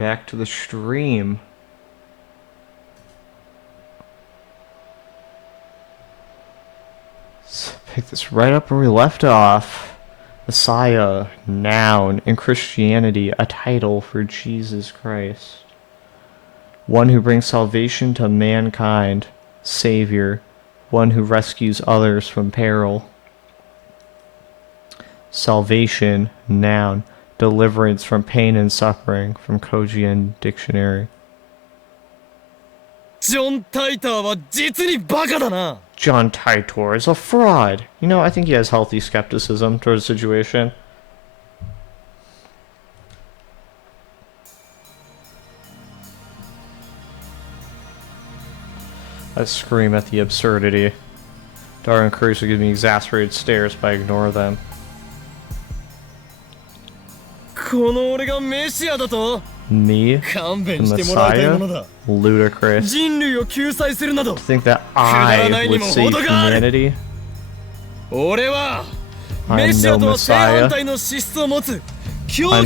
Back to the stream. Let's pick this right up where we left off. Messiah, noun. In Christianity, a title for Jesus Christ. One who brings salvation to mankind. Savior. One who rescues others from peril. Salvation, noun. Deliverance from pain and suffering, from Kojian Dictionary. John Titor is a fraud. You know, I think he has healthy skepticism towards the situation. I scream at the absurdity. Dara and Caruso give me exasperated stares, but I ignore them. Me? The Messiah? Ludicrous. To think that I would save humanity? I'm no Messiah. I'm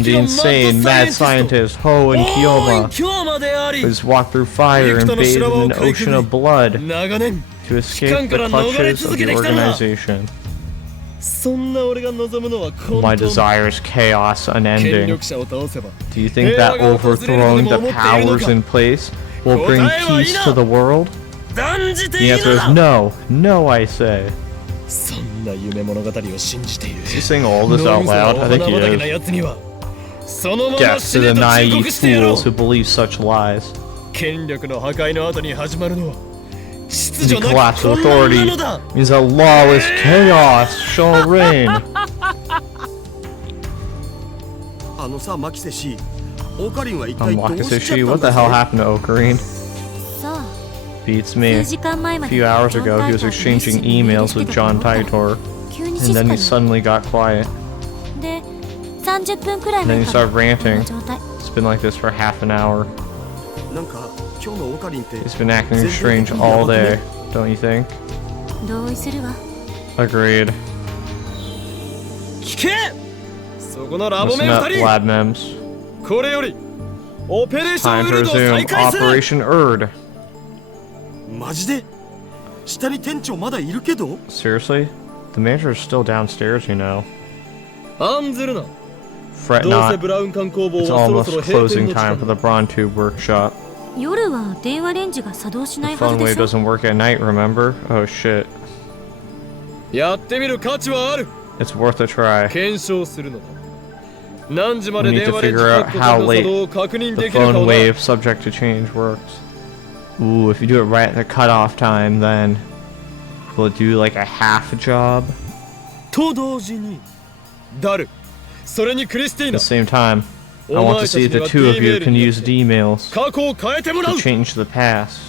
the insane, mad scientist, Ho and Kiyoma, who has walked through fire and bathed in an ocean of blood to escape the clutches of the organization. My desire is chaos unending. Do you think that overthrowing the powers in place will bring peace to the world? The answer is no. No, I say. Is he saying all this out loud? I think he is. Death to the naive fools who believe such lies. The collapse of authority means that lawless chaos shall reign. Makiseshi, what the hell happened to Ocarine? Beats me. A few hours ago, he was exchanging emails with John Titor, and then he suddenly got quiet. And then he started ranting. It's been like this for half an hour. He's been acting strange all day, don't you think? Agreed. Listen up, lab mems. Time to resume Operation Erd. Seriously? The manager is still downstairs, you know. Fret not. It's almost closing time for the Braun Tube workshop. The phone wave doesn't work at night, remember? Oh shit. It's worth a try. We need to figure out how late the phone wave subject to change works. Ooh, if you do it right at the cutoff time, then will it do like a half job? At the same time, I want to see if the two of you can use the emails to change the past.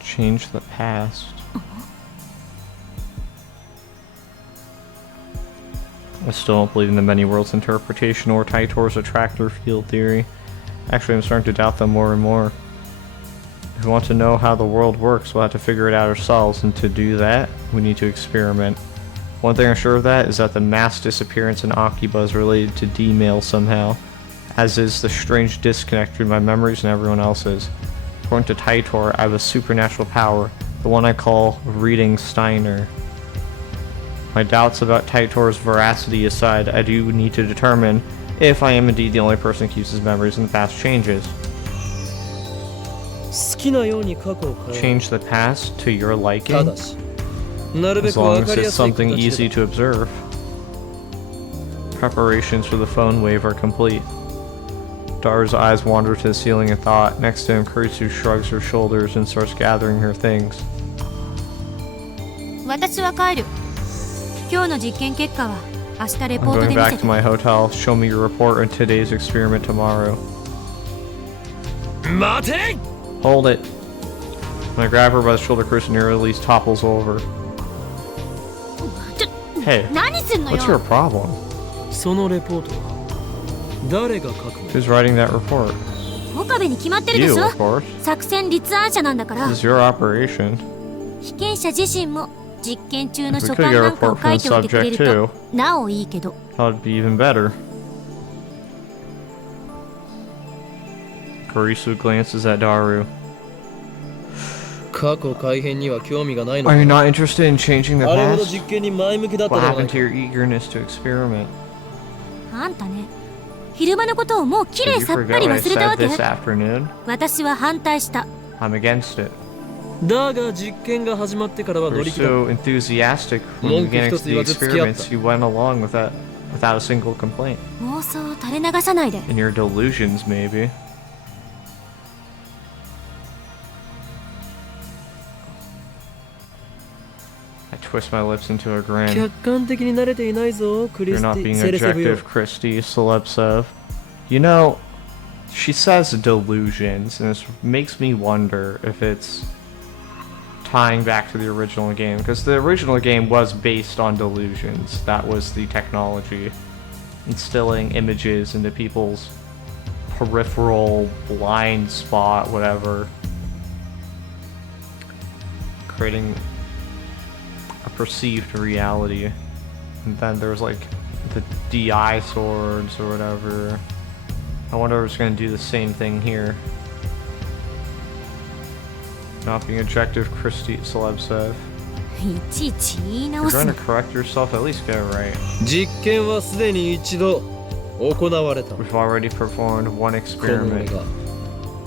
Change the past. I still don't believe in the many worlds interpretation or Titor's attractor field theory. Actually, I'm starting to doubt them more and more. If we want to know how the world works, we'll have to figure it out ourselves, and to do that, we need to experiment. One thing I'm sure of that is that the mass disappearance in Akiba is related to D-mail somehow, as is the strange disconnect between my memories and everyone else's. According to Titor, I have a supernatural power, the one I call reading Steiner. My doubts about Titor's veracity aside, I do need to determine if I am indeed the only person who keeps his memories and the past changes. Change the past to your liking? As long as it's something easy to observe. Preparations for the phone wave are complete. Dara's eyes wander to the ceiling in thought. Next to him, Kurisu shrugs her shoulders and starts gathering her things. I'm going back to my hotel. Show me your report on today's experiment tomorrow. Hold it. When I grab her by the shoulder, Kurisu nearly topples over. Hey, what's your problem? Who's writing that report? You, of course. This is your operation. If we could get a report from the subject too, that would be even better. Karisu glances at Daru. 過去改変には興味がないの Are か you not interested in changing the あれほど past? 実験に前向きだった What ではな happened い to か your eagerness to experiment? あんたね、昼間のことをもうきれ Did い you さっ forget ぱり what I 忘れたわ said け？ this afternoon? 私は反対した。 I'm against it. だが実験が始まってからは You 乗 were り気だ so enthusiastic when we began the experiments, you went along with that without a single complaint. 妄想を垂れ流さないで。 In your delusions, maybe. I twist my lips into a grin. 客観的に慣れていないぞクリ You're ステ not ィ being セレセブよ objective, Christy, Celebsev. You know, she says delusions, and this makes me wonder if it's tying back to the original game, because the original game was based on delusions. That was the technology. Instilling images into people's peripheral blind spot, whatever. Creating a perceived reality. And then there was like the DI swords or whatever. I wonder if it's going to do the same thing here. Not being objective, Christy Celebsev. いちいち言い You're 直す trying な to。correct yourself, at least get it right. 実験はすでに一度行われた We've already performed one この俺 experiment. が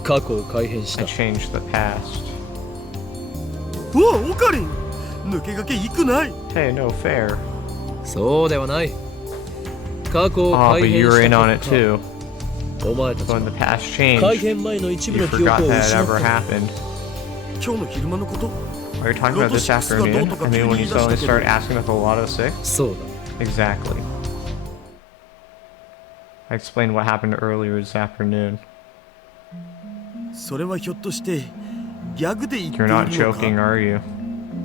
過去を改変し I た changed the past. おお、オカリン抜け駆け行くない Hey, no fair. そうではない過去を Oh, 改 but 変 you were し in た on it 結果 too. お前たち So when the は past 改 changed, 変前の一部 you の記憶 forgot を that it 失っ ever た happened. 今日の昼間のこと Are you talking about this afternoon? I mean, when you suddenly start asking about the Lotto 6? そうだ Exactly. I explained what happened earlier this afternoon. それはひょっとしてギャグで言ってい You're る not の joking, か are you?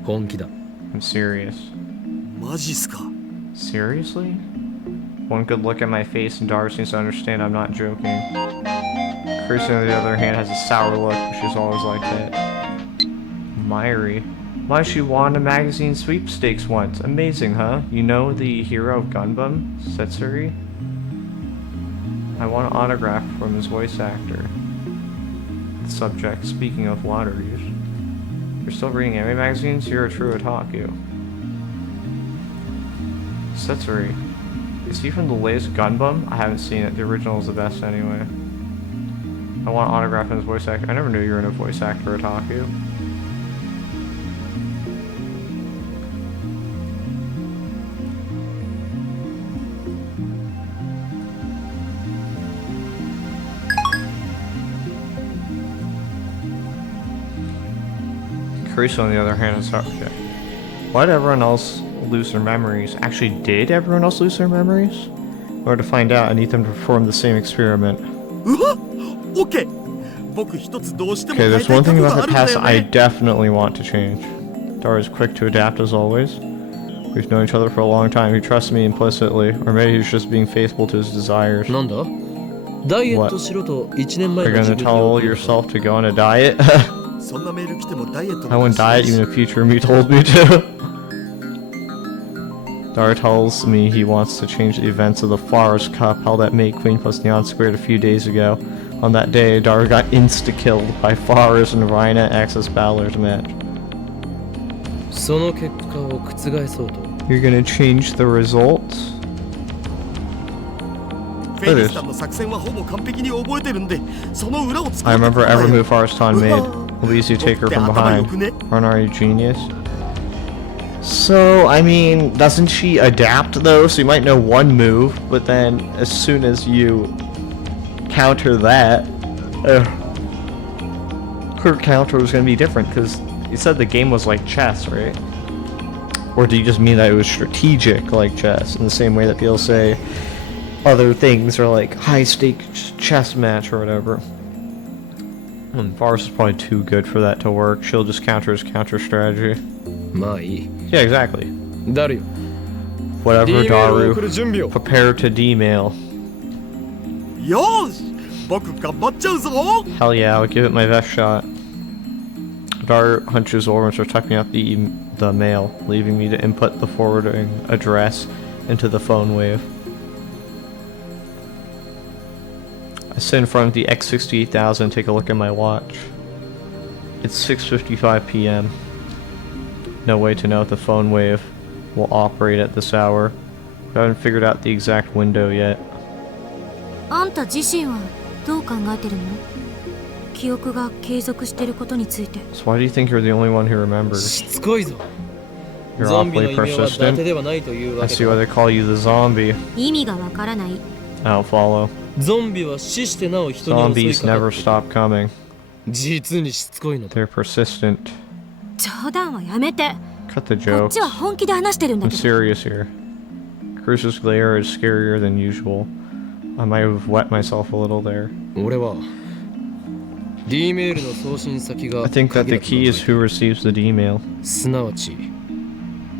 本気だ I'm serious. マジっすか Seriously? One good look at my face and Dar seems to understand I'm not joking. Kirsten, on the other hand, has a sour look, but she's always like that. Myri. Why, she won a magazine sweepstakes once. Amazing, huh? You know the hero of Gunbum, Setsuri? I want an autograph from his voice actor. Subject, speaking of lotteries. You're still reading anime magazines? You're a true otaku. Setsuri. Is he from the latest Gunbum? I haven't seen it. The original is the best anyway. I want an autograph from his voice actor. I never knew you were in a voice actor otaku. Carissa, on the other hand, is okay. Why did everyone else lose their memories? Actually, did everyone else lose their memories? In order to find out, I need them to perform the same experiment. うわっオッケー僕一つどうしても Okay, 変え there's たい one 過 thing 去が about あ the るんだ past よ I ね definitely want to change. Dara is quick to adapt as always. We've known each other for a long time. He trusts me implicitly, or maybe he's just being faithful to his desires. なんだダイエットしろと1年前 Are の you 自 gonna 分に tell 送るのか yourself to go on a diet? そんなメール来てもダイエット I なん wouldn't かしない diet し even if future me told me to. Dara tells me he wants to change the events of the Forest Cup held at May Queen plus Neon Squared a few days ago. On that day, Dara got insta-killed by Forest and Rhina Access Balor's match. その結果を覆そうと You're gonna change the results? フェイリスさんの作戦はほぼ完璧に覚えてるんでその裏を使 I って remember くだ every よ move Farston made. At least you take her from behind. Aren't are you genius? So, I mean, doesn't she adapt though? So you might know one move, but then as soon as you counter that, her counter was gonna be different, because you said the game was like chess, right? Or do you just mean that it was strategic like chess, in the same way that people say other things are like high-stakes chess match or whatever? Forrest is probably too good for that to work. She'll just counter his counter strategy. まあいい Yeah, exactly. ダルよ Whatever, D メールを送 Daru. る準備を Prepare to D-mail. よーし僕頑張っちゃうぞ Hell yeah, I'll give it my best shot. Daru hunches over and starts typing out the mail, leaving me to input the forwarding address into the phone wave. I sit in front of the X68000 and take a look at my watch. It's 6:55 p.m. No way to know if the phone wave will operate at this hour. I haven't figured out the exact window yet. あんた自身はどう考えてるの？記憶が継続してることについて。 So why do you think you're the only one who remembers? しつこいぞ。 You're ゾンビの awfully 異名は伊達 persistent. ではないという I わけ see why だ。 they call you the zombie. 意味がわからない。 I don't follow. ゾンビは死してなお人に襲い Zombies かか never って stop coming. 実にしつこいのだ。 They're persistent. 冗談はやめて。 Cut the こっ jokes. ちは本気で話してるんだ I'm けど。 serious here. Cruz's glare is scarier than usual. I might have wet myself a little there. 俺は D メールの送信先が I think that the key is who receives the D mail. すなわち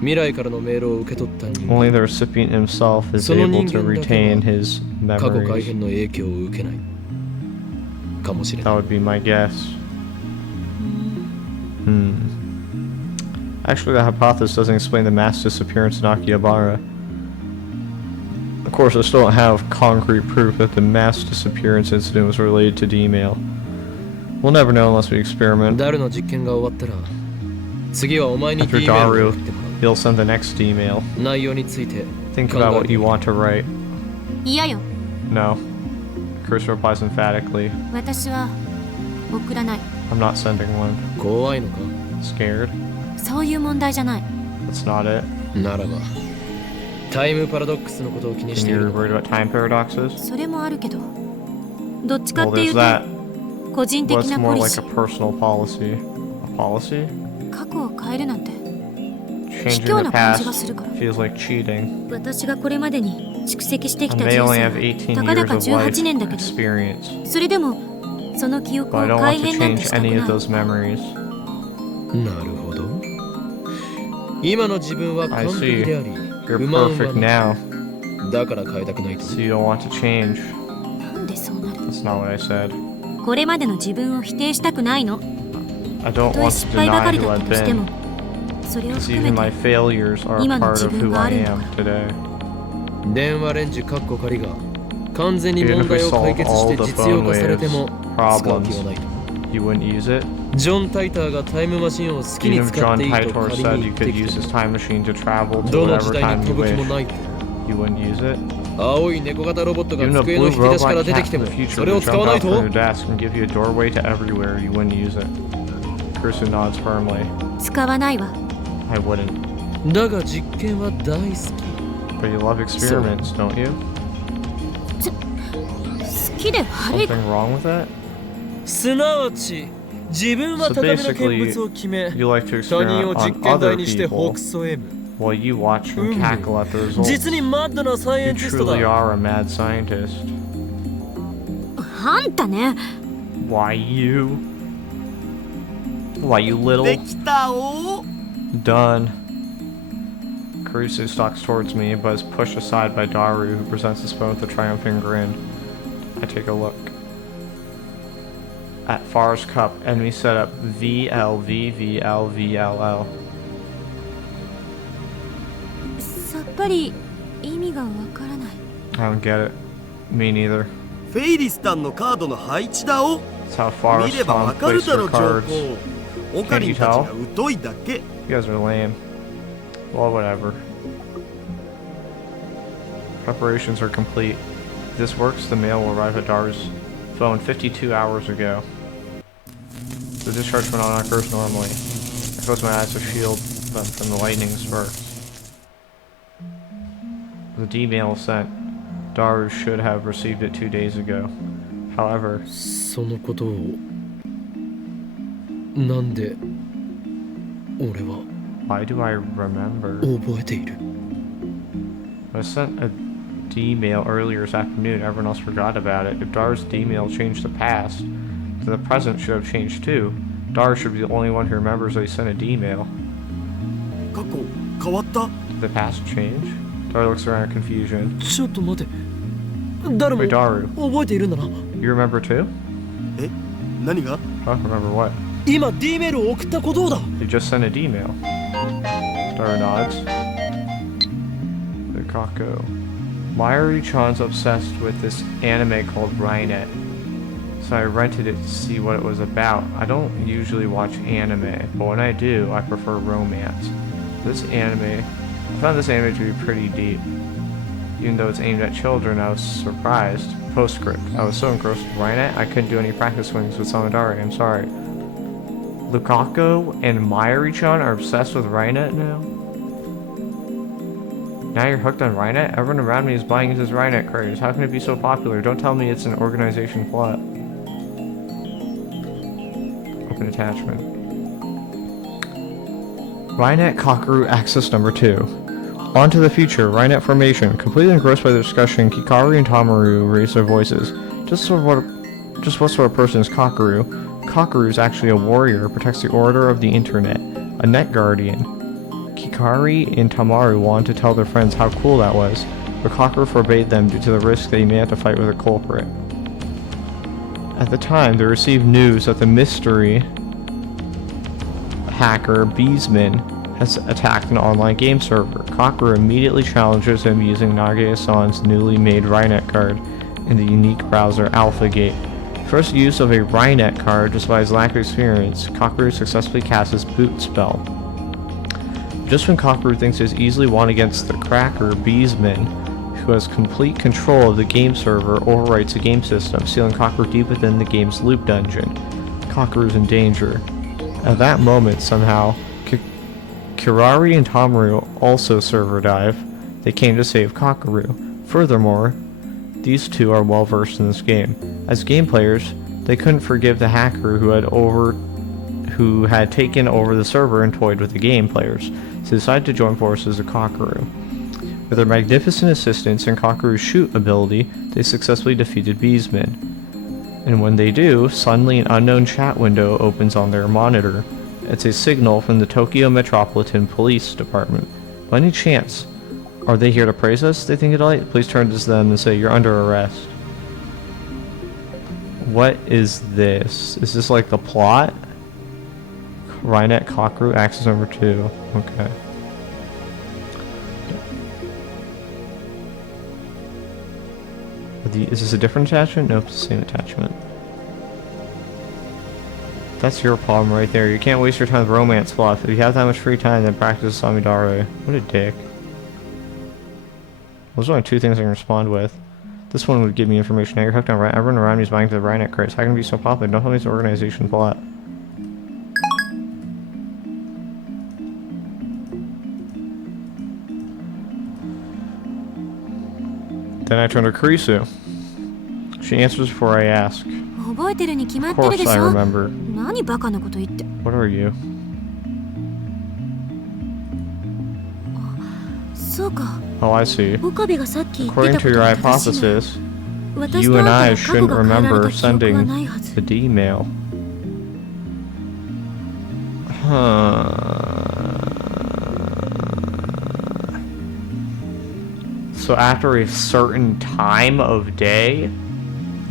未来からのメールを受け取った人 Only 間 the recipient himself is その able 人 to 間だけ retain は his 過去改 memories. 変の影響を受けないかもしれ That ない would be my guess. Actually, the hypothesis doesn't explain the mass disappearance in Akihabara. Of course, I still don't have concrete proof that the mass disappearance incident was related to D-mail. We'll never know unless we experiment. ダルの実験が終わったら次はお前に After D メールを Daru, 送ってもら he'll send the next D-mail. う内容について Think about what you want to write. 嫌よ。 No. Chris replies emphatically. 私は送らない。 I'm not sending one. 怖いのか Scared? そういう問題じゃない。 That's not it. ならばタイムパラドックスのことを気にし And ている you're のか worried about time paradoxes? それもあるけど、どっちか Well, ってい there's うと that. 個人 Well, 的 it's なポ more リ like シ a ー。 personal policy. A policy? 過去を変えるなんて Changing 卑怯 the な感じが past するから。 feels like cheating. 私がこれまでに蓄積してき I た may 人 only 生 have 18 はたかだ years か of life 18年だけど、 experience, それでもその記憶 but I を don't 改 want to 変なんて change したく any な of い。 those memories. なるほど今の自分は I 完璧であり You're 不満は perfect ない now, だから変えたくないと so you don't want to change. なんでそうなる？ That's not what I said. これまでの自分を否定したくないの。 I don't たとえ want 失 to 敗ばか deny り who だった I've としても been, それを because 含 even め my て failures are a 今の part 自 of 分 who があ I るんだ am から。 today. 電話レンジカッコ仮が完全に Even 問 if we 題を解 solve 決し all て the 実用 phone 化され waves ても使う気はないと problems, you wouldn't use it? ジョン・タイターがタイムマシンを好き Even に if 使っ John ていいと Titor 仮 said に you 言って could き use て his time machine to travel to どの時 whatever 代 time に you 飛ぶ気も wish, ないと you wouldn't use it? 青い猫型ロボットが Even a 机の blue 引き出しから robot 出て cat きて in も the future それを would 使 jump わない out と from your desk and give you a doorway to everywhere. You wouldn't use it. Kursu nods firmly. 使わないわ。 I wouldn't. だが実験は大好き But you love experiments, don't you? 好きで悪いか。 Something wrong with that? すなわち自分は So 高めの見 basically, 物を決め you like to 他人 experiment を on 実験 other 台にして people 北総へむ while you watch and cackle at the results. 実にマッドなサイエ You ンティスト truly だ are a mad scientist. あんたね。 Why you? Why you で little? きたお Done. Kurisu stalks towards me, but is pushed aside by Daru, who presents his phone with a triumphant grin. I take a look. At Far's Cup, enemy setup VLVVLVLL. さっぱり意味がわからない。 I don't get it. Me neither. フェイリスタンのカードの配置だお That's how Far's 見ればわ Spawn かる plays だ her ろ情 cards. 報オカリンたちが疎いだけ You guys are lame. Well, whatever. Preparations are complete. If this works, the mail will arrive at Daru's phone 52 hours ago. The discharge phenomenon occurs normally. I close my eyes to shield them from the lightning sparks. The D-mail is sent. Daru should have received it 2 days ago. However, そのことをなんで俺は why do I remember? 覚えている I sent a D-mail earlier this afternoon. Everyone else forgot about it. If Daru's D-mail changed the past, then the present should have changed too. Daru should be the only one who remembers that he sent a D-mail. 過去変わった Did the past change? Daru looks around in confusion. ちょっと待て誰も Wait, Daru, 覚えているんだな you remember too? え何が Huh? Remember what? 今 D メールを送ったことだ You just sent a D-mail. Daru nods. The Kako. Mayuri-chan's obsessed with this anime called Rainet, so I rented it to see what it was about. I don't usually watch anime, but when I do, I prefer romance. This anime, I found this anime to be pretty deep. Even though it's aimed at children, I was surprised. Postscript. I was so engrossed with Rainet, I couldn't do any practice swings with Samadari. I'm sorry. Lukaku and Mayuri-chan are obsessed with Rainet now? Now you're hooked on Rainet? Everyone around me is buying into this Rainet craze. How can it be so popular? Don't tell me it's an organization plot. Open attachment. Rainet Kakeru Access Number 2. On to the future, Rainet Formation. Completely engrossed by the discussion, Kikari and Tamaru raise their voices. Just what sort of person is Kakeru? Kakeru is actually a warrior who protects the order of the internet. A net guardian. Kikari and Tamaru wanted to tell their friends how cool that was, but Kakeru forbade them due to the risk that he may have to fight with a culprit. At the time, they received news that the mystery hacker Beesman has attacked an online game server. Kakeru immediately challenges him using Nage-san's newly made Rainet card in the unique browser AlphaGate. First use of a Rainet card, despite his lack of experience, Kakeru successfully casts his boot spell. Just when Kakeru thinks he's easily won against the cracker Beesman, who has complete control of the game server, overwrites the game system, sealing Kakeru deep within the game's loop dungeon. Kakeru's in danger. At that moment, somehow, Kirari and Tamaru also server dive. They came to save Kakeru. Furthermore, these two are well versed in this game. As game players, they couldn't forgive the hacker who had taken over the server and toyed with the game players, so they decided to join forces with Kakeru. With their magnificent assistance and Kakeru's shoot ability, they successfully defeated Beesman. And when they do, suddenly an unknown chat window opens on their monitor. It's a signal from the Tokyo Metropolitan Police Department. By any chance, are they here to praise us? They think it'll please turn to them and say, "You're under arrest." What is this? Is this like the plot? Rainet Kakeru Access Number 2. Okay. Is this a different attachment? Nope, it's the same attachment. That's your problem right there. You can't waste your time with romance fluff. If you have that much free time, then practice Samidare. What a dick. Those are only two things I can respond with. This one would give me information. Now you're hooked on Rainet. Everyone around me is buying to the Rainet craze. How can it be so popular? Don't tell me it's an organization plot. Then I turn to Kurisu. She answers before I ask. 覚えてるに決まっ Of てるで course し I ょ。 remember. 何バカなこと言って。 What are you? そうか。 Oh, I see. 岡部がさっき言ってた According こ to と your が正しいなら hypothesis, 私 you とあ and んた I の過去 shouldn't が変えられ remember た記憶は sending ないはず。 the D mail. So after a certain time of day,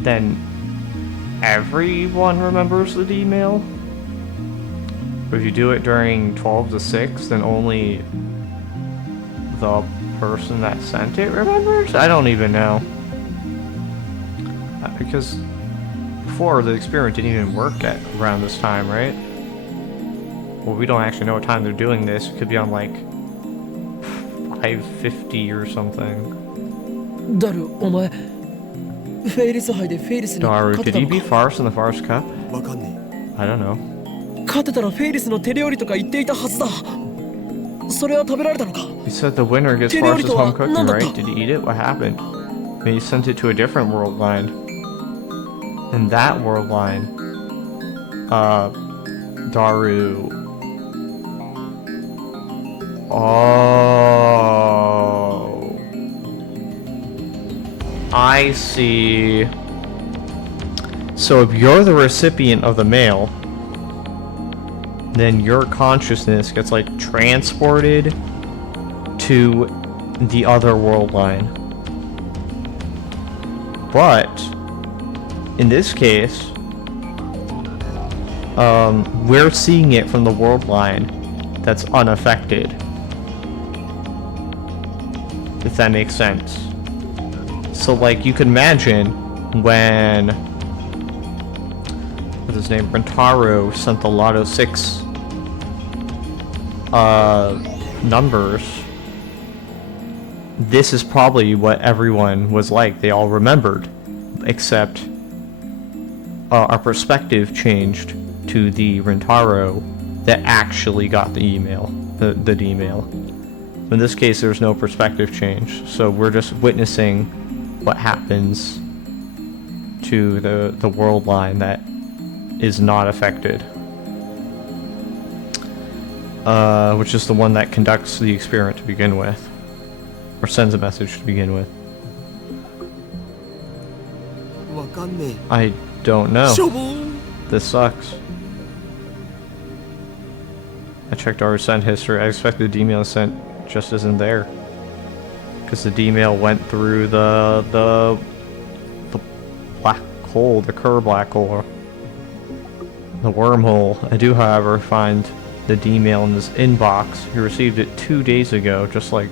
then everyone remembers the D mail? But if you do it during 12 to 6, then only the person that sent it remembers? I don't even know. Because before, the experiment didn't even work at around this time, right? Well, we don't actually know what time they're doing this. It could be on like 5:50 or something. ダル、お前フェイリス杯でフェイリスに Daru, 勝て did た he の beat か Farce in the Farce Cup? わかんね I don't know. 勝てたらフェイリスの手料理とか言っていたはずだ。それは食べられたのか？ He said the winner gets Farce's home cooking, right? Did he eat it? What happened? Maybe he sent it to a different world line. And that world line, Daru. Oh. I see. So if you're the recipient of the mail, then your consciousness gets like transported to the other world line. But in this case, we're seeing it from the world line that's unaffected. If that makes sense. So, like, you can imagine when, what's his name, Rentaro sent the Lotto 6 numbers. This is probably what everyone was like. They all remembered, except our perspective changed to the Rentaro that actually got the email, the email. In this case, there's no perspective change, so we're just witnessing what happens to the world line that is not affected, which is the one that conducts the experiment to begin with, or sends a message to begin with. わかんね I don't え know. しょぼーん This sucks. I checked our send history. I expect the D-mail sent just isn't there, because the D-mail went through the black hole, the Kerr black hole, the wormhole. I do, however, find the D-mail in his inbox. He received it 2 days ago, just like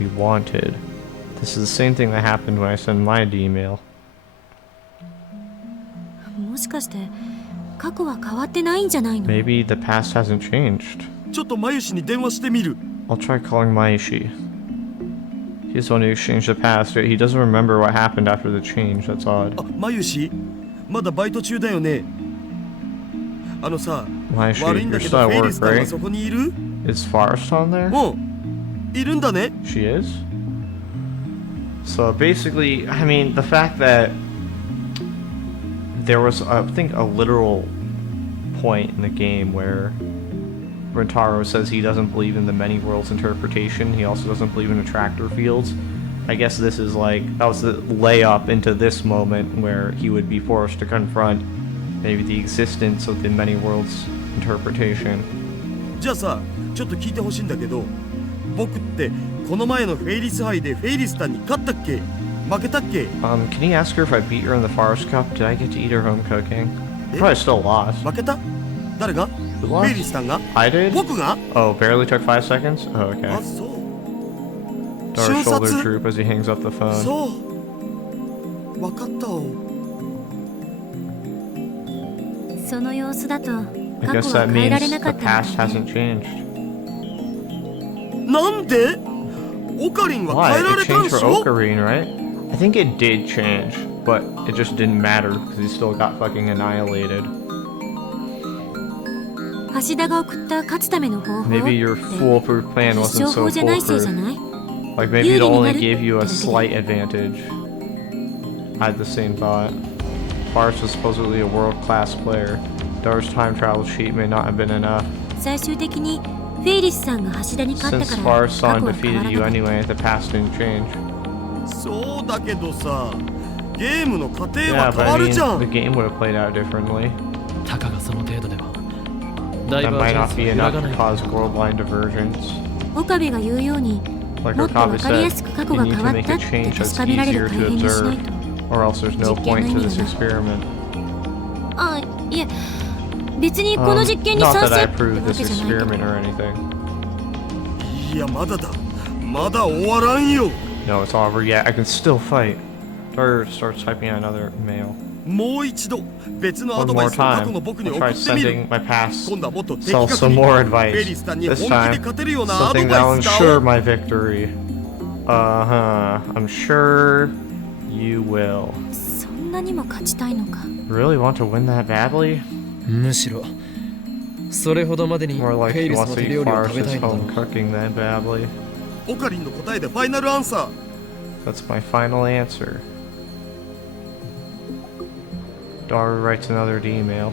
we wanted. This is the same thing that happened when I sent my D-mail. もしかして過去は変わってないんじゃないの？ Maybe the past hasn't changed. ちょっとマユシに電話してみる I'll try calling Maishi. He's the one who exchanged the past. He doesn't remember what happened after the change. That's odd. あ、マユシまだバイト中だよねあのさ Maishi, 悪いんだ you're け still ど at フェリ work, スさんは right? そこにいる Is Forrest on there? うんいるんだね She is? So basically, I mean, the fact that there was, I think, a literal point in the game where Rentaro says he doesn't believe in the many worlds interpretation. He also doesn't believe in attractor fields. I guess this is like, that was the layup into this moment where he would be forced to confront maybe the existence of the many worlds interpretation. じゃあさちょっと聞いてほしいんだけど僕ってこの前のフェイリス杯でフェイリスタンに勝ったっけ負けたっけ Can you ask her if I beat her in the Forest Cup? Did I get to eat her home cooking? I probably still lost. 負けた誰が Who フ lost? ェイリスタンが I did? 僕が Oh, barely took 5 seconds? Oh, okay. あそう Dar's 瞬殺 shoulder droop as he hangs up the phone. そう分かったおその様子だと I 過 guess 去は that 変えられ means な the かったんだ past ね。 hasn't changed. なんでオカリンは Why? 変えら It れたん changed で for しょ Ocarine, right? I think it did change, but it just didn't matter because he still got fucking annihilated. 橋田が送った勝つための方法 Maybe your って foolproof plan 必 wasn't 勝 so 法じゃないせいじゃ foolproof. ない？ Like maybe it'd only 有利になる give you a ってだけで。 slight advantage. I had the same thought. Forrest was supposedly a world-class player. Dar's time travel sheet may not have been enough. 最終的にフェイリスさんが橋田に勝った Since から Forrest's 過 son 去は変わ defeated ら you なかった。 anyway, the past didn't change. そうだけどさゲームの過程 Yeah, は but 変わ I るじゃ mean, ん the game would have played out differently. たかがその程度ではダイ That バー might ジェン not ス be は揺ら enough が to ない。 cause world line divergence. 岡部が言うように Like もっと分 Okabe かりや said, すく過去 you が need 変 to わっ make た a って change 確 that's かめられ easier る to 大変にしない observe, と。 or else there's no 実験の point 意 to 味 this が。 experiment. あ、いえ、別にこの実験に Not 賛 that 成 I って approve わ this けじゃないけど。 experiment or anything. いやまだだまだ終わらんよ No, it's all over yet. I can still fight. Dar starts typing out another mail. もう一度別のア One ドバイ more スを過 time. 去の僕に I'll 送 try ってみる sending my past 今度はもっと的 self 確 some に more フェイ advice. リスタンに This 本気で time, 勝てるようなアド something バ that'll イスだ ensure お my victory. I'm sure you will. そんなにも勝ちたいのか。 You really want to win that badly? むしろそれほどまでにフ More ェ like イ he リス wants の to 手 eat 料理を食べ Forrest's たいのだ home ろう。 cooking that badly. オカリンの答えでファイナルアンサー That's my final answer. Dar writes another email.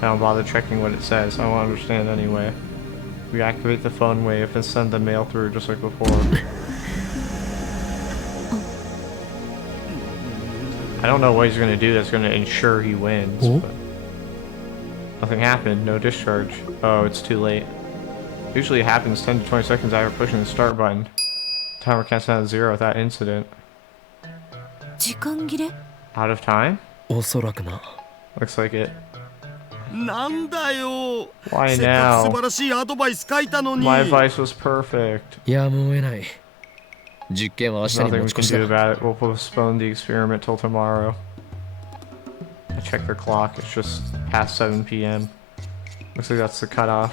I don't bother checking what it says. I won't understand anyway. Reactivate the phone wave and send the mail through just like before. I don't know what he's gonna do that's gonna ensure he wins. Oh. But nothing happened. No discharge. Oh, it's too late. Usually it happens 10 to 20 seconds after pushing the start button. Timer counts down to 0 without incident. 時間切れ？ Out of time? おそらくな。 Looks like it. なんだよ Why せっかく素 now? 晴らしいアドバイス書いたのに My advice was perfect. やむを得ない。実験は明 There's 日に nothing 持 we ち越 can し do だ。 about it. We'll postpone the experiment till tomorrow. I checked the clock. It's just past 7 p.m. Looks like that's the cutoff.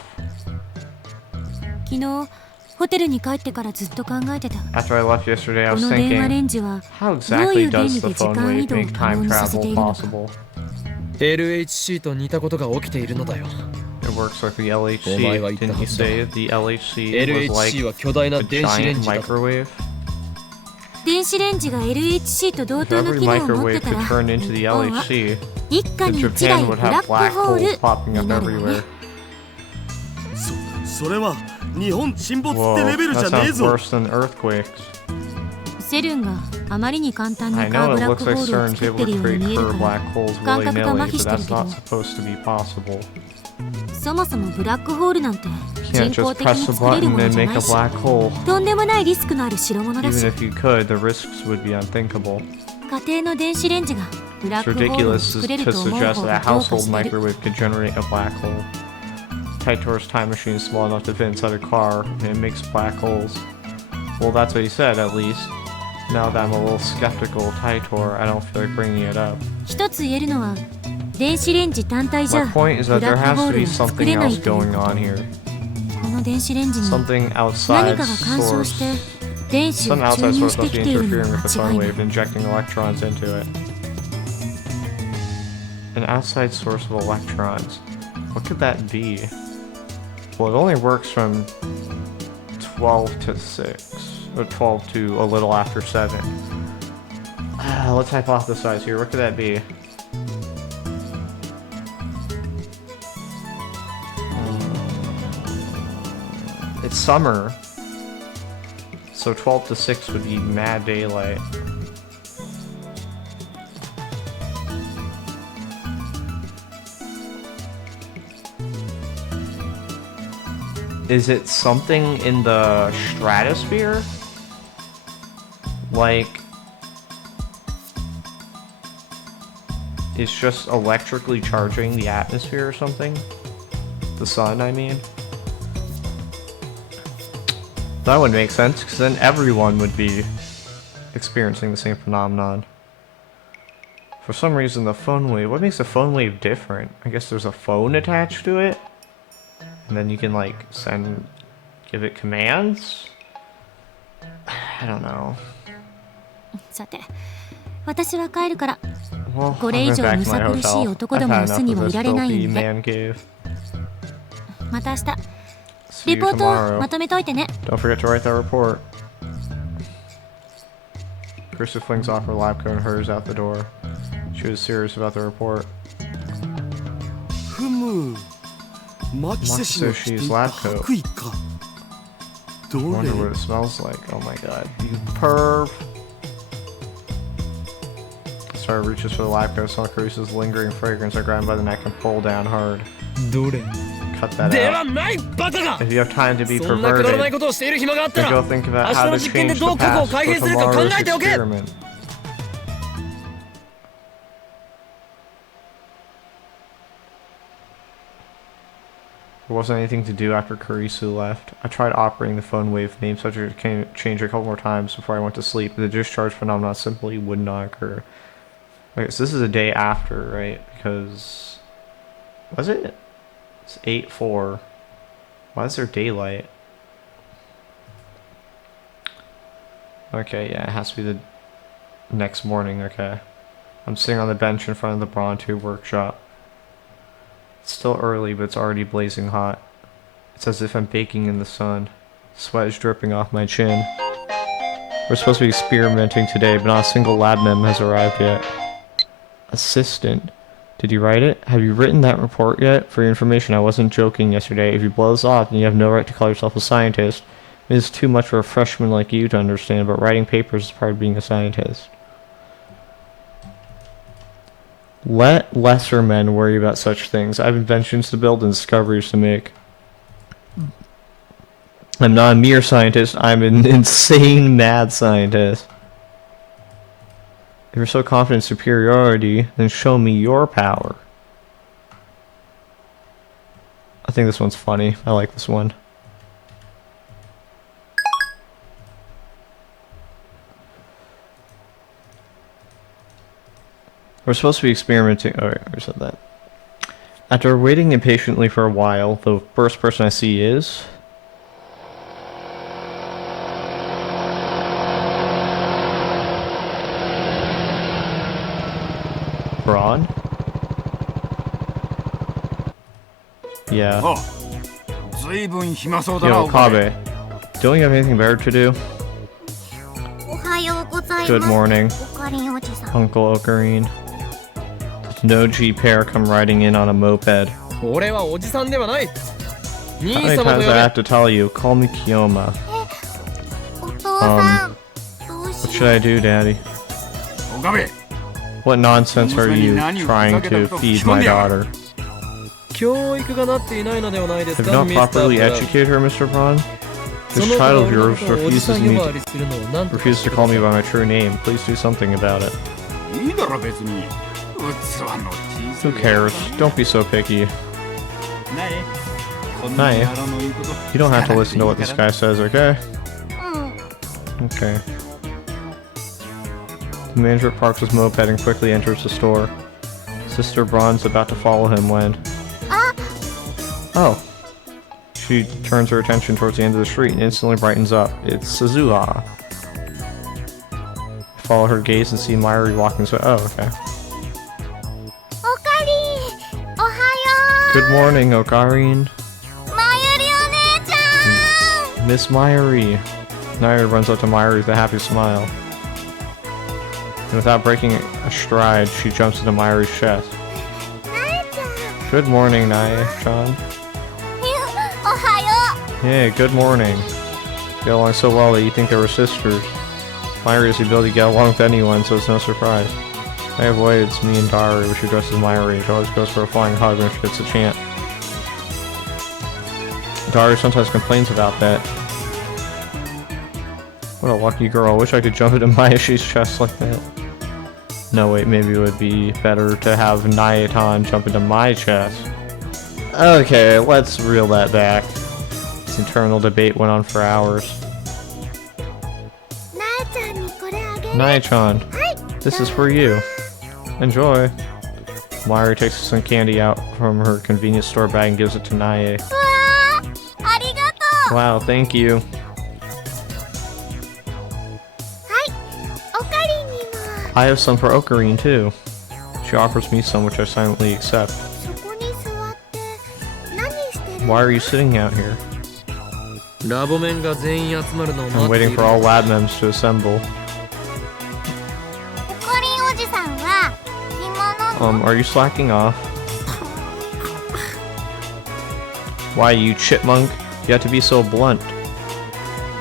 昨日ホテルに帰ってからずっと考えてた。 After I left yesterday, I こ was の電話レ thinking, ンジは how どうい exactly う原 does 理 the で時 phone 間 wave 移動を make 可能 time にさせて travel いるのか。 possible? LHC と似たことが起きているのだよ。 It works like the お前は LHC. 言った Didn't は you ずだ。 say the LHC was LHC は like 巨大な a 電子レン giant ジだと。 microwave? 電子レンジが LHC と同 If 等の every 機能を持って microwave た could ら turn into the 日本は LHC, 一家 then に一台 Japan ブ would ラッ have ク black ホー holes ル popping に up なるわ everywhere. ね。それは日本沈没って Whoa, レベルじ that ゃねえ sounds ぞ。 worse than earthquakes. セルンがあまりに簡単に I カー know ブ it ラッ looks クホ like ールを CERN's 作って able る to ように create 見える curved から black holes 感覚が麻 willy-nilly, 痺 but してる that's けど not supposed to be possible. そもそもブラックホールなんて You 人 can't 工 just 的 press に the 作れる button もの and じゃ make な a いし black hole. とんでもないリスクのある代物だ Even し if you could, the risks would be unthinkable. 家庭の電子レンジがブラッ It's クホールを ridiculous 作れる to と思う suggest 方 that が a どうか household してる。 microwave could generate a black hole. Taitor's time machine is small enough to fit inside a car, and it makes black holes. Well, that's what he said, at least. Now that I'm a little skeptical of Taitor, I don't feel like bringing it up. 一つ言えるのは電子レンジ単体じ My ゃ point is ブ that ラ there ック has ホ to ール be を作 something れない else という going こ on と。 here. この電子レンジに Something 何 outside かが干渉し source. て電子 Some を注 outside 入 source して must き be ているの interfering は with the 間 phone 違いない。 wave, injecting electrons into it. An outside source of electrons. What could that be? Well, it only works from 12 to 6. Or 12 to a little after 7. Let's hypothesize here. What could that be? It's summer. So 12 to 6 would be mad daylight. Is it something in the stratosphere? Like, it's just electrically charging the atmosphere or something? The sun, I mean? That would make sense, because then everyone would be experiencing the same phenomenon. For some reason, the phone wave... What makes a phone wave different? I guess there's a phone attached to it? And then you can, like, give it commands? I don't know. さて私は帰るから。 Well, これ以 I'm 上 going む back to さ my 苦しい hotel. 男 I've ども had の巣 enough に of はい this られない filthy んで。 man cave. また明日 See レ you ポート tomorrow. まとめといてね。 Don't forget to write that report. Krista flings off her lab coat and hurries out the door. She was serious about the report. ふむ。マキセ氏の着ていた白衣か。ど I れ wonder what it smells like. Oh my god. You perv. Sarah reaches for the lab coat, saw Carisa's lingering fragrance. I grab him by the neck and pull down hard. どれ Cut that で out. はないバカが If you have time to be そんなくだらない perverted, ことをしている暇があった then ら go think about 明日 how の to 実験で change ど the う過去を past 改 for 変するか考 tomorrow's えておけ experiment. There wasn't anything to do after Kurisu left. I tried operating the phone wave name subject change a couple more times before I went to sleep, but the discharge phenomenon simply would not occur. Okay, so this is a day after, right? Because... Was it? It's 8-4. Why is there daylight? Okay, yeah, it has to be the next morning, okay. I'm sitting on the bench in front of the Bronto workshop. It's still early, but it's already blazing hot. It's as if I'm baking in the sun. Sweat is dripping off my chin. We're supposed to be experimenting today, but not a single lab mem has arrived yet. Assistant. Did you write it? Have you written that report yet? For your information, I wasn't joking yesterday. If you blow this off, then you have no right to call yourself a scientist. It is too much for a freshman like you to understand, but writing papers is part of being a scientist. Let lesser men worry about such things. I have inventions to build and discoveries to make. I'm not a mere scientist, I'm an insane mad scientist. If you're so confident in superiority, then show me your power. I think this one's funny. I like this one. We're supposed to be experimenting. Oh, right, I said that. After waiting impatiently for a while, the first person I see is... Braun? Yeah. Oh, 随分暇そうだ Yo, な、お前。 Kabe. Don't you have anything better to do? おはようございます。 Good morning, おかりんおじさん。 Uncle Ocarine. The Noji pair come riding in on a moped. 俺はおじさんではない。 兄 How many 様と times 呼 do べ。 I have to tell you? Call me Kiyoma. お父さん、どう What し should よ I do, Daddy? 岡部、 What nonsense are you trying to feed my daughter? 教育がなっていないのではないです Have か、 you not ミスター properly ブラウン。 educated her, Mr. Braun? そ This の子が child of 俺の yours ことをおじさ refuses ん呼 me ばわ to, りするのをなんとか refuses to call me by my true name. Please do something about it. いいだろ別に。器の小さい。 Who cares? Don't be so picky. ない。こんな Nay. 野郎の言うこと You don't have to listen to what this guy says, okay? うん。 Okay. The manager parks his moped and quickly enters the store. Sister Braun's about to follow him when... Oh. She turns her attention towards the end of the street and instantly brightens up. It's Suzuha. Follow her gaze and see Mayuri walking this way. Oh, okay. おかりん、おはよ Good morning, Ocarine. う。まゆりお姉ちゃん。 Miss Mayuri. Mayuri runs up to Mayuri with a happy smile. And without breaking a stride, she jumps into Mayuri's chest. なえちゃん。 Good morning, Nae-chan. おはよ Yeah, good morning. Get along so well that you think they were sisters. Mayuri has the ability to get along with anyone, so it's no surprise. I avoid it's me and Dari, which addresses Mayuri. She always goes for a flying hug when she gets a chance. Dari sometimes complains about that. What a lucky girl. I wish I could jump into Mayashi's chest like that. No, wait, maybe it would be better to have Nayatan jump into my chest. Okay, let's reel that back. This internal debate went on for hours. う。なえちゃんにこれあげる。 Naya-chan, はい。 this is for you. Enjoy. Mayuri takes some candy out from her convenience store bag and gives it to Nae. うわー、ありがとう。 Wow, thank you. はい。おかりんにも。 I have some for Ocarine too. She offers me some, which I silently accept. そこに座って何してる Why are you sitting out here? ラボメンが全員集まるのを I'm 待ってい waiting る。 for all lab members to assemble. おかりんおじさんは着物の Are you slacking off? Why, you chipmunk? You have to be so blunt.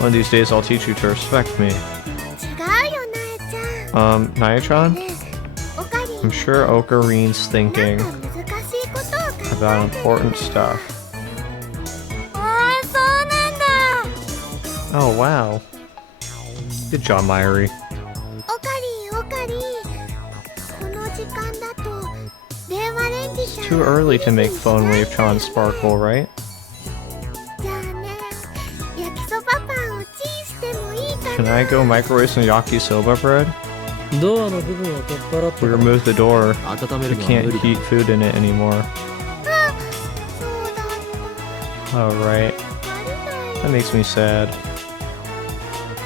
One of these days I'll teach you to respect me. 違うよなえちゃん。 Naya-chan? ねえおかりん I'm sure Okarine's なん thinking か難しいことを考えてる about important stuff. ああそうなんだ Oh, wow. Good job, Mayuri. おかりんこの時間だと電話レンジちゃん Too early to make phone wave Chan sparkle, right? じゃあね焼きそばパンをチンしてもいいか Can な I go microwave some yakisoba bread? ドアの部分を取っ払って We removed the door. 温め We るのは can't 無理だ。 heat food in it anymore. そうだった Alright. 悪い That makes me sad.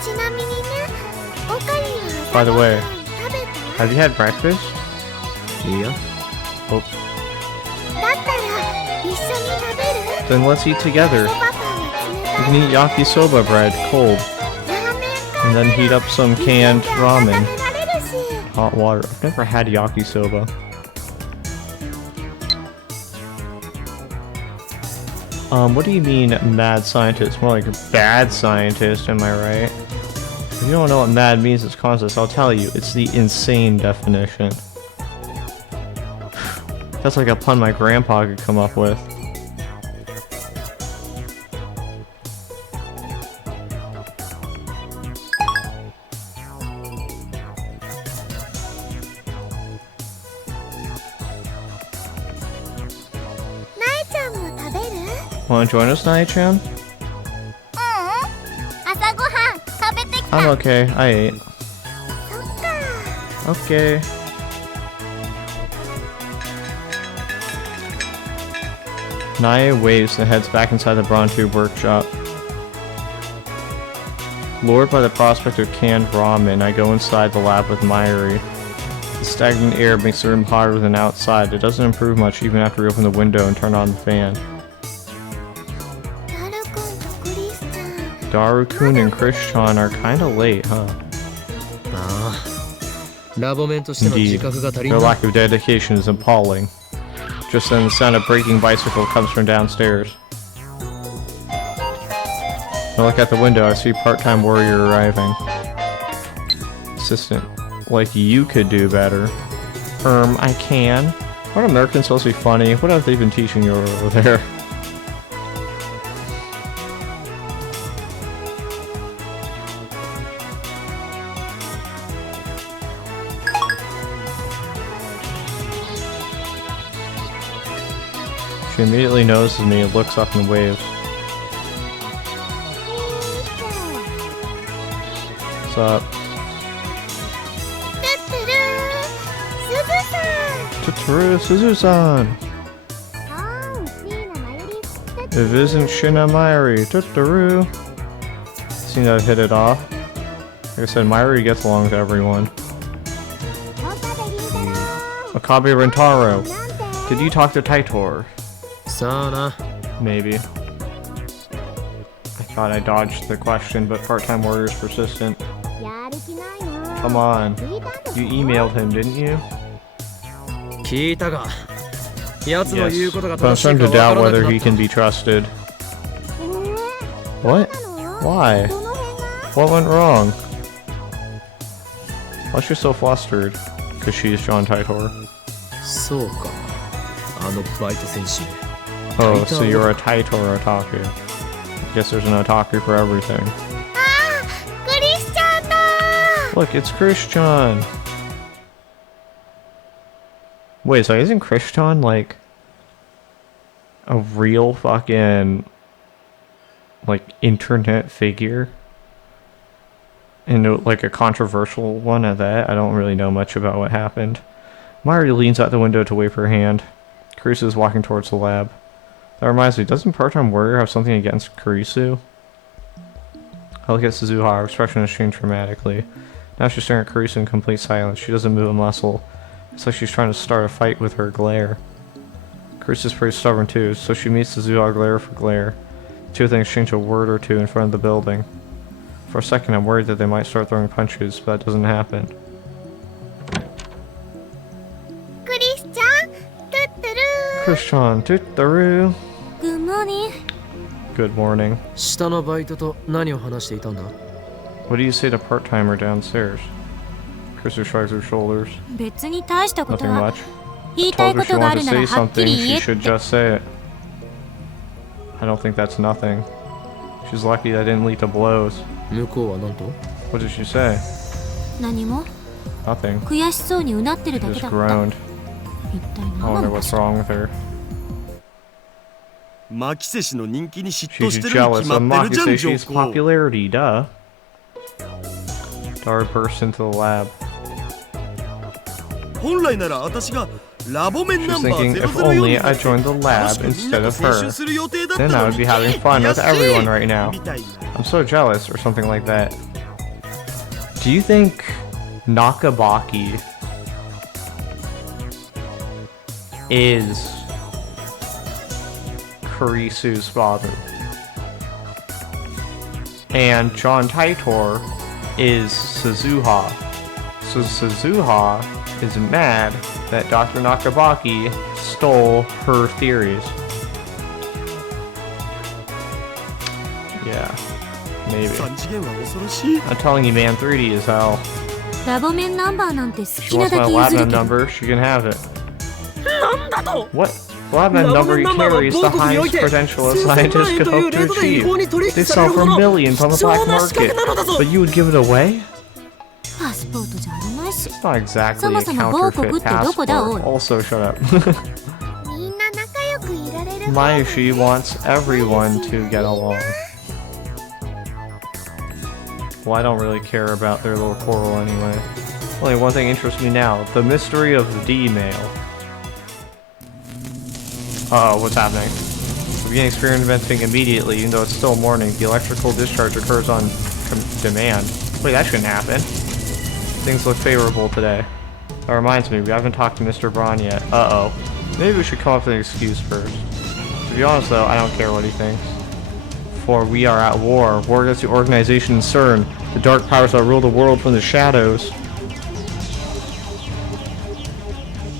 ちなみにねおかりんは By the way, 食べた have you had breakfast? いや、 Oh, だったら一緒に食べる then let's eat together. そばパンは冷 We た can い eat yakisoba bread cold, ラーメンか and then heat up some canned 温 ramen. められるし Hot water. I've never had yakisoba. What do you mean, mad scientist? More like bad scientist, am I right? If you don't know what mad means, it's concepts, I'll tell you. It's the insane definition. That's like a pun my grandpa could come up with. Wanna join us, Naya-chan? 朝ごはん食べてきた I'm okay, I ate. そっか Okay. Naya waves and heads back inside the Brontube workshop. Lured by the prospect of canned ramen, I go inside the lab with Myri. The stagnant air makes the room hotter than outside. It doesn't improve much even after we open the window and turn on the fan. Daru-kun and Chris-chan are kinda late, huh? ああラボメンとしての Indeed. 自覚が足りん Their な lack of dedication is appalling. Just then, the sound of breaking bicycle comes from downstairs. I look out the window, I see part-time warrior arriving. Assistant. Like you could do better. I can. Aren't Americans supposed to be funny? What have they been teaching you over there? She immediately notices me and looks up and waves. What's up? Totoro Suzu-san! If it isn't Shina Myri, Totoro! Seems to have hit it off. Like I said, Myri gets along with everyone. Okabe Rentaro! Did you talk to Taitor? さあな Maybe. I thought I dodged the question, but part-time warrior's persistent. Come on. You emailed him, didn't you? 聞いたが奴の Yes. 言うことが But I'm 正しい starting か to わか doubt らな whether くな he った can be trusted. What? Why? What went wrong? Why's she so flustered? Because she's John Taitor. そうかあのバイト選手 Oh, so you're a Taitor otaku. Guess there's an otaku for everything. Look, it's Chris-chan! Wait, so isn't Chris-chan like a real fucking like internet figure? And like a controversial one at that? I don't really know much about what happened. Myri leans out the window to wave her hand. Kurisu is walking towards the lab. That reminds me, doesn't Part-Time Warrior have something against Kurisu? I look at Suzuha, her expression has changed dramatically. Now she's staring at Kurisu in complete silence. She doesn't move a muscle. It's like she's trying to start a fight with her glare. Kurisu's pretty stubborn too, so she meets Suzuha glare for glare. The two of them exchange a word or two in front of the building. For a second I'm worried that they might start throwing punches, but that doesn't happen. Chris-chan, Totoro. Good morning. Good morning. 下のバイトと何を話していたんだ What do you say to part-timer downstairs? Kurisu shrugs her shoulders. 別に大したこと Nothing は much. 言いたい Told こ her she とがあ wanted る to なら say はっき something, り言 she えって should just say it. I don't think that's nothing. She's lucky that didn't lead to blows. 向こうは何と What did she say? 何も Nothing. 悔しそうにうなってる She だけ just だった groaned. 一体 I 何な wonder のか what's しら wrong with her. マキセ氏の人気に嫉 She's 妬してるに jealous 決 of まってるじゃん Makisei's ジョコ popularity, duh. Daru burst into the lab. 本来なら私がラボメン She's ナンバー thinking, if 004 only に I joined the 楽 lab しくみん instead なと of 青 her. 春する予定だった Then の I に would be having fun with everyone right now. みたいな I'm so jealous, or something like that. Do you think Nakabaki is Kurisu's father? And John Taitor is Suzuha. So Suzuha is mad that Dr. Nakabaki stole her theories. Yeah, maybe. 3次元は恐ろしい I'm telling you, man, 3D is hell. ラボメンナンバーなんて好 She きな wants だ my け譲る Labman けど number, she can have it. なんだと What? Labman number he carries the highest credential a scientist could hope to achieve. They sell for millions on the black market. But you would give it away? パスポートじゃあるまいし It's not exactly a そもそも某国ってどこだおい counterfeit passport. Also, shut up. みんな仲良くいられる Mayushi wants everyone to get along. Well, I don't really care about their little quarrel anyway. Only one thing interests me now. The mystery of the D-mail. Uh-oh, what's happening? Begin experimenting immediately, even though it's still morning. The electrical discharge occurs on demand. Wait, that shouldn't happen. Things look favorable today. That reminds me, we haven't talked to Mr. Braun yet. Uh-oh. Maybe we should come up with an excuse first. To be honest though, I don't care what he thinks. For we are at war. War against the organization CERN. The dark powers that rule the world from the shadows.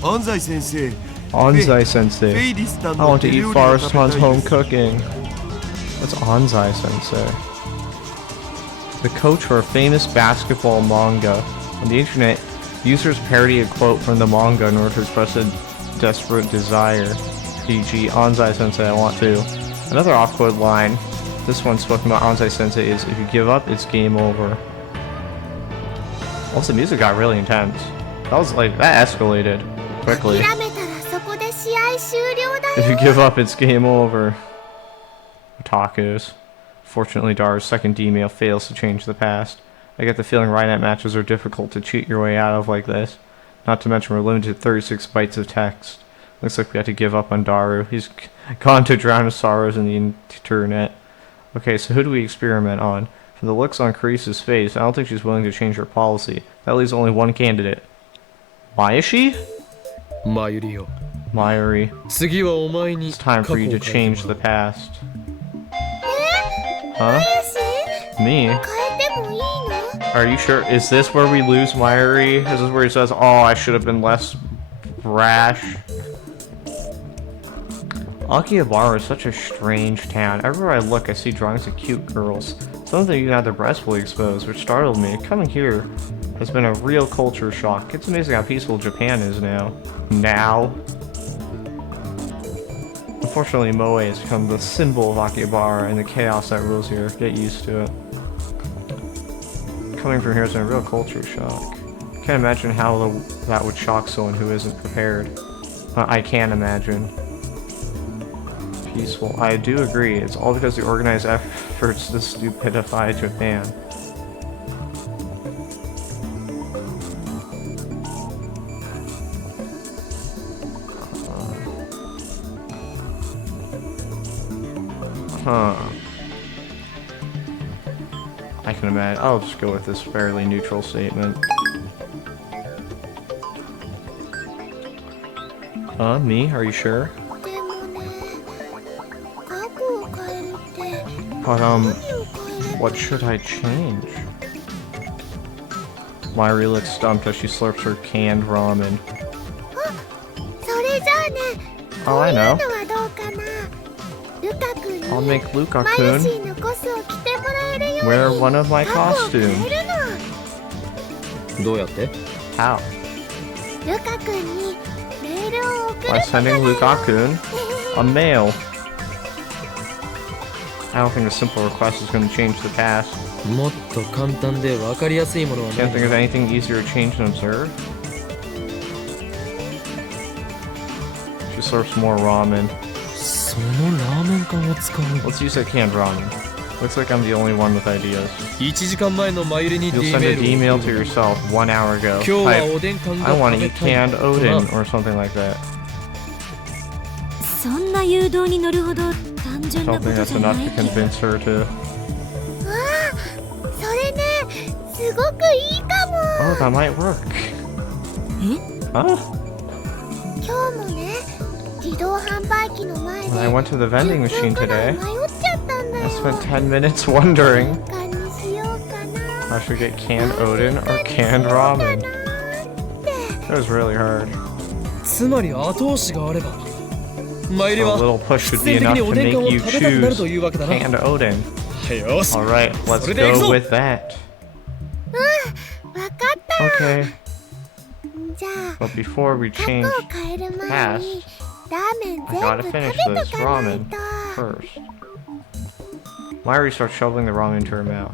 Anzai sensei. Anzai sensei. I want to eat Forest-san's home cooking. What's Anzai sensei? The coach for a famous basketball manga. On the internet, users parody a quote from the manga in order to express a desperate desire. E.g. Anzai sensei, I want to. Another off-quote line, this one spoken about Anzai sensei, is if you give up, it's game over. Also, the music got really intense. That was like, that escalated quickly. If you give up, it's game over. Otakus. Fortunately, Dara's second email fails to change the past. I get the feeling Rhinet matches are difficult to cheat your way out of like this. Not to mention we're limited to 36 bytes of text. Looks like we have to give up on Daru. He's gone to drown his sorrows in the internet. Okay, so who do we experiment on? From the looks on Carice's face, I don't think she's willing to change her policy. That leaves only one candidate. Mayashi? Mayuri. It's time for you to change the past. Huh? Me? Are you sure? Is this where we lose Mayuri? Is this where he says, oh, I should have been less brash? Akihabara is such a strange town. Everywhere I look, I see drawings of cute girls. Some of them even have their breasts fully exposed, which startled me. Coming here has been a real culture shock. It's amazing how peaceful Japan is now. Unfortunately, Moe has become the symbol of Akihabara and the chaos that rules here. Get used to it. Coming from here has been a real culture shock. Can't imagine how that would shock someone who isn't prepared. I can't imagine. Peaceful. I do agree. It's all because the organized efforts to stupidify Japan. I can imagine. I'll just go with this fairly neutral statement. Me? Are you sure? But, what should I change? Mayuri looks stumped as she slurps her canned ramen. Oh, I know. I'll make Luka-kun wear one of my costumes. How? By sending Luka-kun a mail. I don't think a simple request is going to change the past. Can't think of anything easier to change and observe. She slurps more ramen. Let's use that canned ramen. Looks like I'm the only one with ideas. You'll send an email to yourself 1 hour ago. Type, I want to eat canned Odin or something like that. I don't think that's enough to convince her to. Oh, that might work. Huh? When I went to the vending machine today, I spent 10 minutes wondering if I should get canned Odin or canned ramen. It was really hard. A little push should be enough to make you choose canned Odin. Alright, let's go with that. Okay. But before we change past, I gotta finish this ramen first. Mayuri starts shoveling the ramen into her mouth.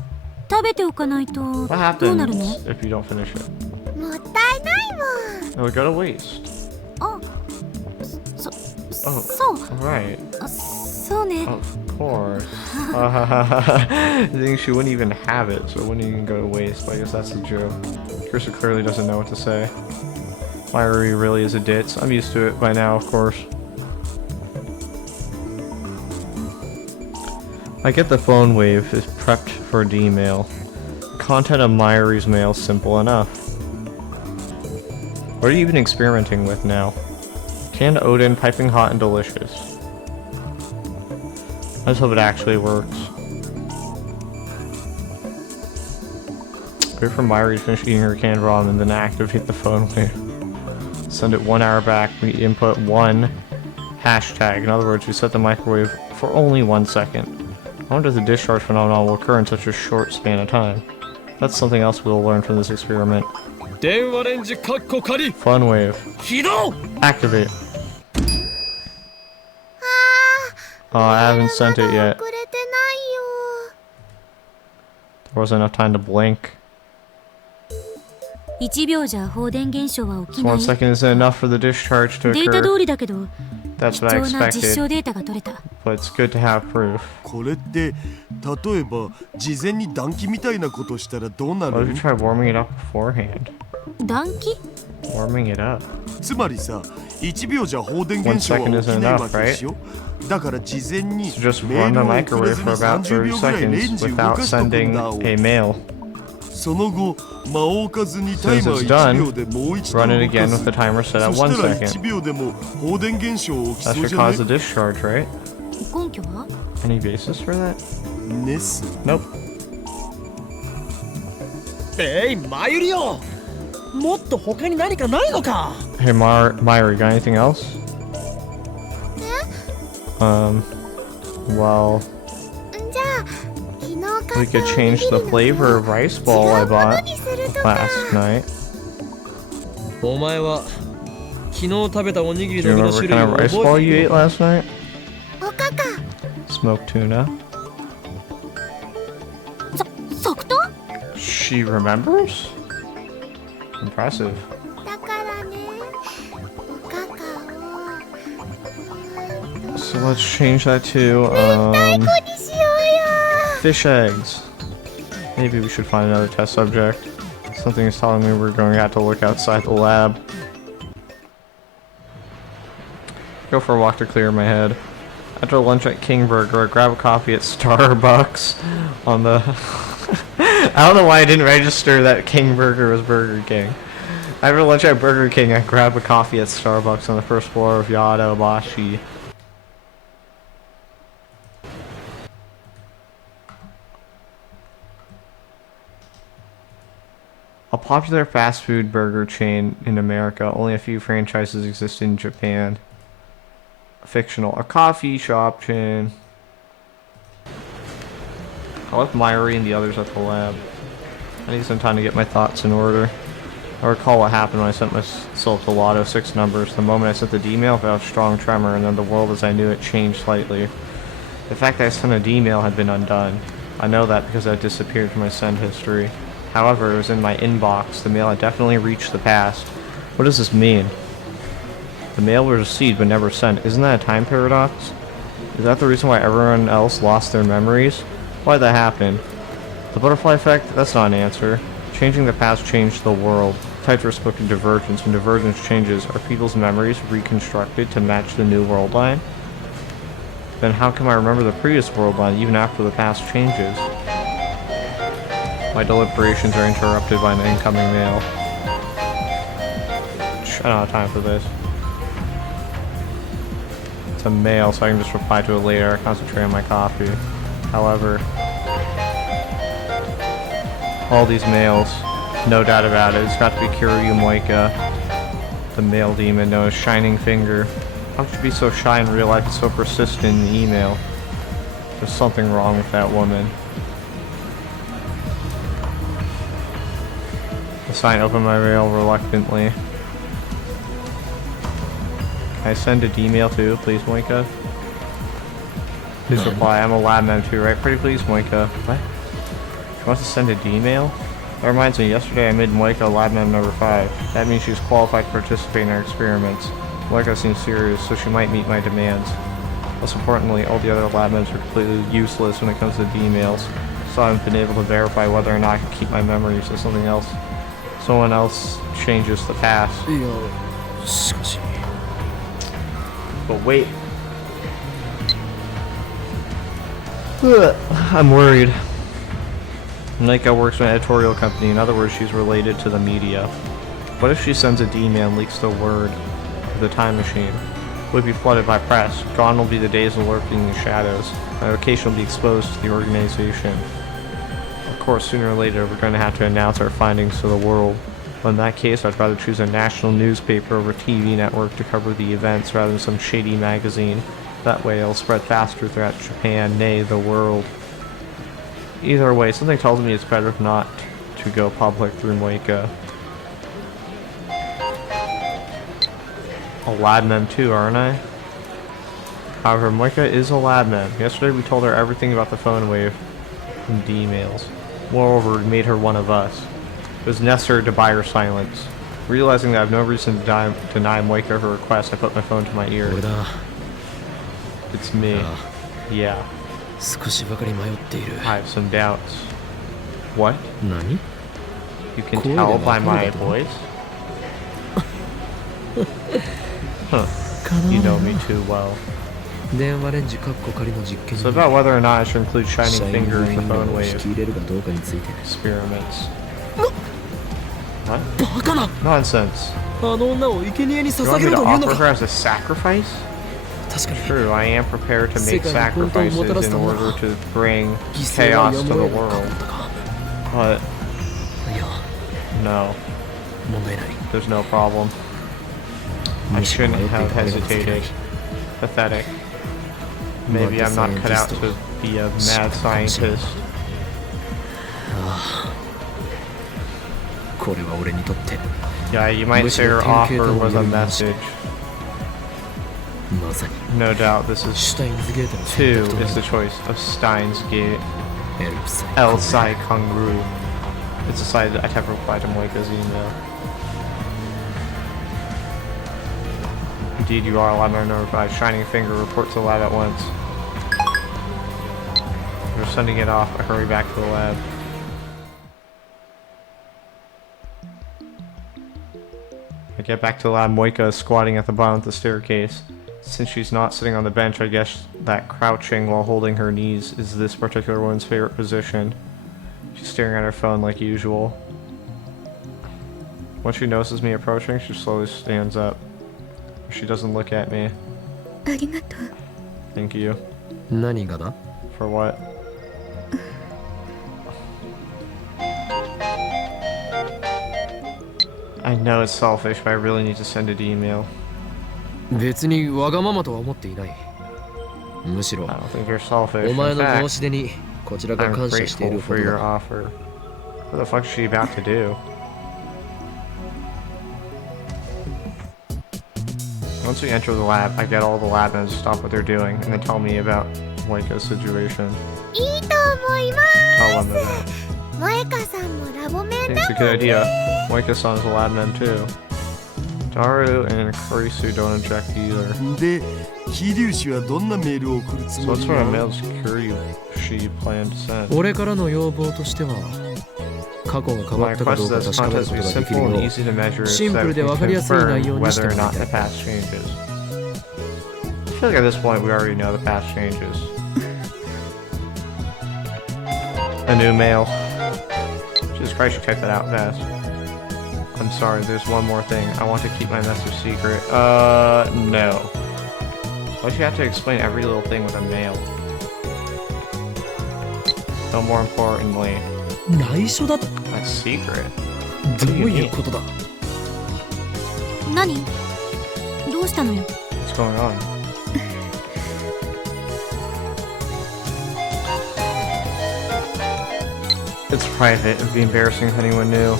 What happens if you don't finish it? It would go to waste. Oh, right. Of course. I think she wouldn't even have it, so it wouldn't even go to waste, but I guess that's the joke. Krista clearly doesn't know what to say. Mayuri really is a ditz. I'm used to it by now, of course. I get the phone wave is prepped for a D-mail. Content of Myri's mail is simple enough. What are you even experimenting with now? Canned Odin, piping hot and delicious. I just hope it actually works. Wait for Myri to finish eating her canned ramen and then activate the phone wave. Send it 1 hour back. We input 1 hashtag. In other words, we set the microwave for only 1 second. I wonder if the discharge phenomenon will occur in such a short span of time. That's something else we'll learn from this experiment. 電話レンジカッコ仮 Fun wave. 起動 Activate. Oh, I haven't sent it yet. 遅れてないよ There wasn't enough time to blink. 1秒じゃ放電現象は起き So ない 1 second isn't enough for the discharge to データ occur. 通りだけど That's 貴 what I 重な実証 expected. データが取れた But it's good to have proof. これって例えば事前に暖気みたいなことしたらどうな What if る you try warming it up beforehand? 暖気 Warming it up. つまりさ1秒じゃ放電現象は起きないわけでしょだから事前に So just メ run ー the ルを送れ microwave ず for に about 30 30秒ぐらいレン seconds ジ動 without かしとくん sending だ a mail. その後間を置かずにタイ Since マ it's ー done, 1秒でもう一度 Run 動 it か again す with the timer set at そ 1したら second. 1秒でも放電現象起き That そう should じゃない cause the discharge, right? 根拠は Any basis for that? ネス Nope. マユリよもっと他に何かないのか Hey, Myri, got anything else? Well, じゃあ昨日買 we った could change the flavor of rice ball I 違うもの bought にするとか last night. お前は昨日食べたおにぎり Do you の具の remember 種 what 類 kind を of rice 覚 ball えてい you る ate last night? おかか Smoked tuna. 即答 She remembers? Impressive. だからねおかかを So let's change that to こにしようよ fish eggs. Maybe we should find another test subject. Something is telling me we're going to have to look outside the lab. Go for a walk to clear my head. After lunch at King Burger, I grab a coffee at Starbucks on the... I don't know why I didn't register that King Burger was Burger King. After lunch at Burger King, I grab a coffee at Starbucks on the first floor of Yodobashi. A popular fast food burger chain in America, only a few franchises exist in Japan. Fictional. A coffee shop chain. I left Myri and the others at the lab. I need some time to get my thoughts in order. I recall what happened when I sent myself the lotto 6 numbers. The moment I sent the D-mail, I felt a strong tremor, and then the world as I knew it changed slightly. The fact that I sent a D-mail had been undone. I know that because it had disappeared from my send history. However, it was in my inbox. The mail had definitely reached the past. What does this mean? The mail was received but never sent. Isn't that a time paradox? Is that the reason why everyone else lost their memories? Why did that happen? The butterfly effect? That's not an answer. Changing the past changed the world. Types are spoken divergence. When divergence changes, are people's memories reconstructed to match the new world line? Then how come I remember the previous world line even after the past changes? My deliberations are interrupted by an incoming mail. I don't have time for this. It's a mail, so I can just reply to it later. I concentrate on my coffee. However, all these mails, no doubt about it, it's got to be Kiryu Moika, the mail demon known as Shining Finger. How could she be so shy in real life and so persistent in the email? There's something wrong with that woman. The sign opened my mail reluctantly. Can I send a D-mail too, please, Moika? Please reply. I'm a lab member too, right? Pretty please, Moika. What? She wants to send a D-mail? That reminds me, yesterday I made Moika lab member number 5. That means she's qualified to participate in our experiments. Moika seems serious, so she might meet my demands. Most importantly, all the other lab members are completely useless when it comes to D-mails, so I haven't been able to verify whether or not I can keep my memories or something else. Someone else changes the past. いやしかし But wait. I'm worried. Nika works for an editorial company. In other words, she's related to the media. What if she sends a D-man and leaks the word of the time machine? Would be flooded by press. Gone will be the days of lurking in the shadows. My location will be exposed to the organization. Of course, sooner or later, we're going to have to announce our findings to the world. But in that case, I'd rather choose a national newspaper over a TV network to cover the events rather than some shady magazine. That way, it'll spread faster throughout Japan, nay, the world. Either way, something tells me it's better not to go public through Moika. A ladmem too, aren't I? However, Moika is a ladmem. Yesterday we told her everything about the phone wave and D-mails. Moreover, we made her one of us. It was necessary to buy her silence. Realizing that I have no reason to deny Moika her request, I put my phone to my ear. It's me. Yeah. 少しばかり迷っている。 I have some doubts. What? 何？ You can tell by my voice? Huh. You know me too well. 電話レンジカッコ仮の実験 So about whether or not I should include Shining Finger in the phone を引 wave き入れるかどうかについて。 experiments. What? バカな。 Nonsense. あの女を生贄に You want 捧げ me る to というの offer か。 her as a sacrifice? 確かに。 True, I am prepared to make 世界に混沌をもたらす sacrifices in ため order な to bring 犠牲は chaos や to む the を得なか world. ったか。 But いや、 no, 問題ない。 there's no problem. I むしろ shouldn't 迷ってい have た俺がつけない hesitated. Pathetic. Maybe I'm not cut out to be a mad scientist. これは俺にとって Yeah, you might say her offer was a message. まさに No doubt, this is シュタインズゲートの選 2 択とな is る the choice of Steins Gate. エルプサイ El Sai Kongru. It's decided I'd have to reply to Moika's email. Indeed, you are allowed to notify. Shining Finger reports the lab at once. We're sending it off. I hurry back to the lab. I get back to the lab. Moika is squatting at the bottom of the staircase. Since she's not sitting on the bench, I guess that crouching while holding her knees is this particular woman's favorite position. She's staring at her phone like usual. Once she notices me approaching, she slowly stands up. She doesn't look at me. ありがとう。 Thank you. 何がだ For what? I know it's selfish, but I really need to send an email. 別にわがままとは思っていない。むしろ I don't think you're selfish. お前 In の fact, 申し出にこちらが I'm 感謝してい grateful るほ for ど your だ。 offer. What the fuck is she about to do? Once we enter the lab, I get all the lab men to stop what they're doing and then tell me about Moika's situation. いいと思いま Tell them about す。萌香さんもラボメン I think だ it's a good idea. Moika-san's a lab man too. Daru and Kurisu don't object either. で桐生氏はどんなメールを送るつ So も what り sort of な mail does Kurisu plan to send? 俺からの要望としては過去が変わ My ったか request どう is か that 確 this かめる contest こ be とができる simple よ and う easy to measure シン so プル that で we 分か can りやすい内 confirm 容にして whether も or らい not た the い past changes. I feel like at this point we already know the past changes. A new mail. Jesus Christ, you typed that out fast. I'm sorry, there's one more thing. I want to keep my message secret. No. Why'd you have to explain every little thing with a mail? No, more importantly, 内緒だと a secret. どういうことだ何？どうしたのよ？ What's going on? It's private. It'd be embarrassing if anyone knew.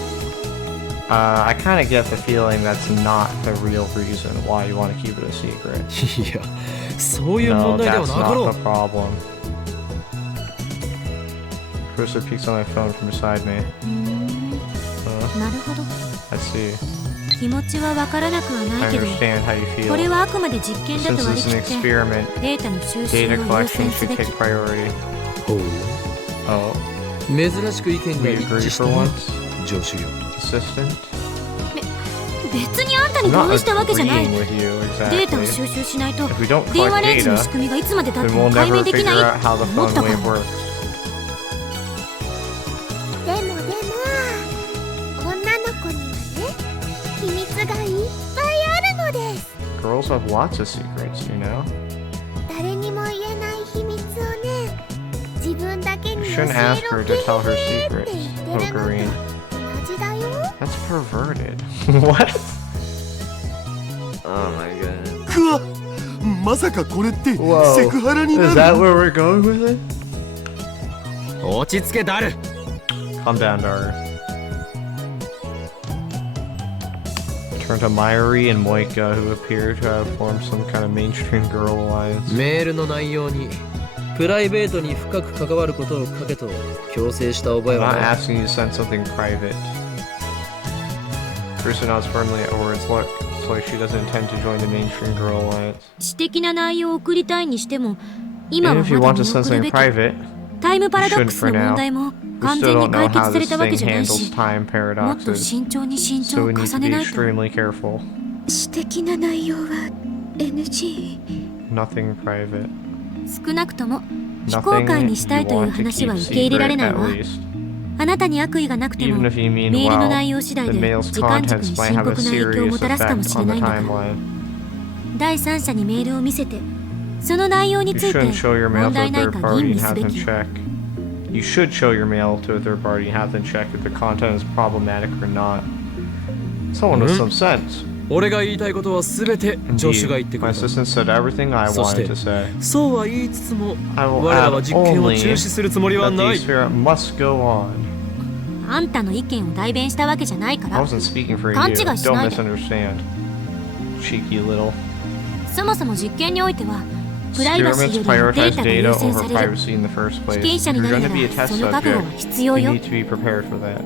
I kind of get the feeling that's not the real reason why you want to keep it a secret. いやそういう No, 問題では that's なかろ not う the problem. Cursor peeks on my phone from beside me. なるほど。 I see. 気持ちはわからなくは I ないけど、 understand how you これ feel. はあくまで実験だ Since と割り this is 切 an って experiment, データの収集 data を優 collection 先す should べき。 take priority. ほう Oh, 珍しく意見が we 一 agree 致した for な once? 助手よ Assistant? 別にあんたにに同意したわけじゃない。 agreeing with you データを exactly. 収集しないと If we don't 電話 collect レンジの data, 仕組みがいつまで経って then も we'll 解 never 明でき figure ない out how と the 思っ phone たか wave ら。 works. でも女の子にはね秘密がいっぱいあるのです。 Girls have lots of secrets, you know? 誰にも言えない秘密をね自分だけ You に教え shouldn't ask ろ her って to tell her 言 secrets, ってるのと Ocarine. 同じだよ。 That's perverted. What? Oh my god. くわまさかこれってセ Whoa. クハラにな Is る that where we're going with it? 落ち着けダル。 Calm down, Dar. Turn to Mayuri and Moika, who appear to have formed some kind of mainstream girl alliance. メールの内容にプライベートに深く関わることを書けと強制した覚え I'm は not ない。 asking you to send something private. Bruce nods firmly at Orin's look. It's like she doesn't intend to join the mainstream girl alliance. 私的な内容を送りたいにしても今 Even は if you ま want だ to 見 send 送る something べき。 private, タイムパラドックスの問題も we 完 still 全 don't に know 解決 how され this たわけ thing じゃない handles し time もっと paradoxes. 慎重に慎 So 重を we need 重 to ね be ないと。 extremely careful. 私的な内容は NG。 Nothing private. 少なくとも非公開 Nothing にした you いという want to 話 keep は受け入れられ secret ない at わ。 least. あなたに悪意がなくても Even if you mean メールの well, 内容次第 the で mail's 時間軸 contents に might 深 have a 刻な影響を serious もたらすかも effect しれ on な the いんだから。 timeline. 第三者にメールを見せてその内容に You ついて shouldn't show your mail 問 to 題 a ない third か party 吟 and 味す have べ them き。 check. You should show your mail to a third party and have them check if the content is problematic or not. Someone with some sense. 俺が言いたいことは全て助手が言って Indeed, く my れた。 assistant said everything I そして wanted to say. そうは言いつつも I will 我らは add 実験を only 中止するつもりは that な the い。 experiment must go on. あんたの意見を代弁したわけじゃないか I ら。 wasn't speaking for you. 勘違いし Don't ないで。 misunderstand. Cheeky little. そもそも実験においてはプライバシー Experiments よりもデ prioritize ータが優 data 先 over される。 privacy in the first 被 place. 験者 If に you're なる going な to be a ら test その覚悟は subject, 必要 you よ。 need to be prepared for that.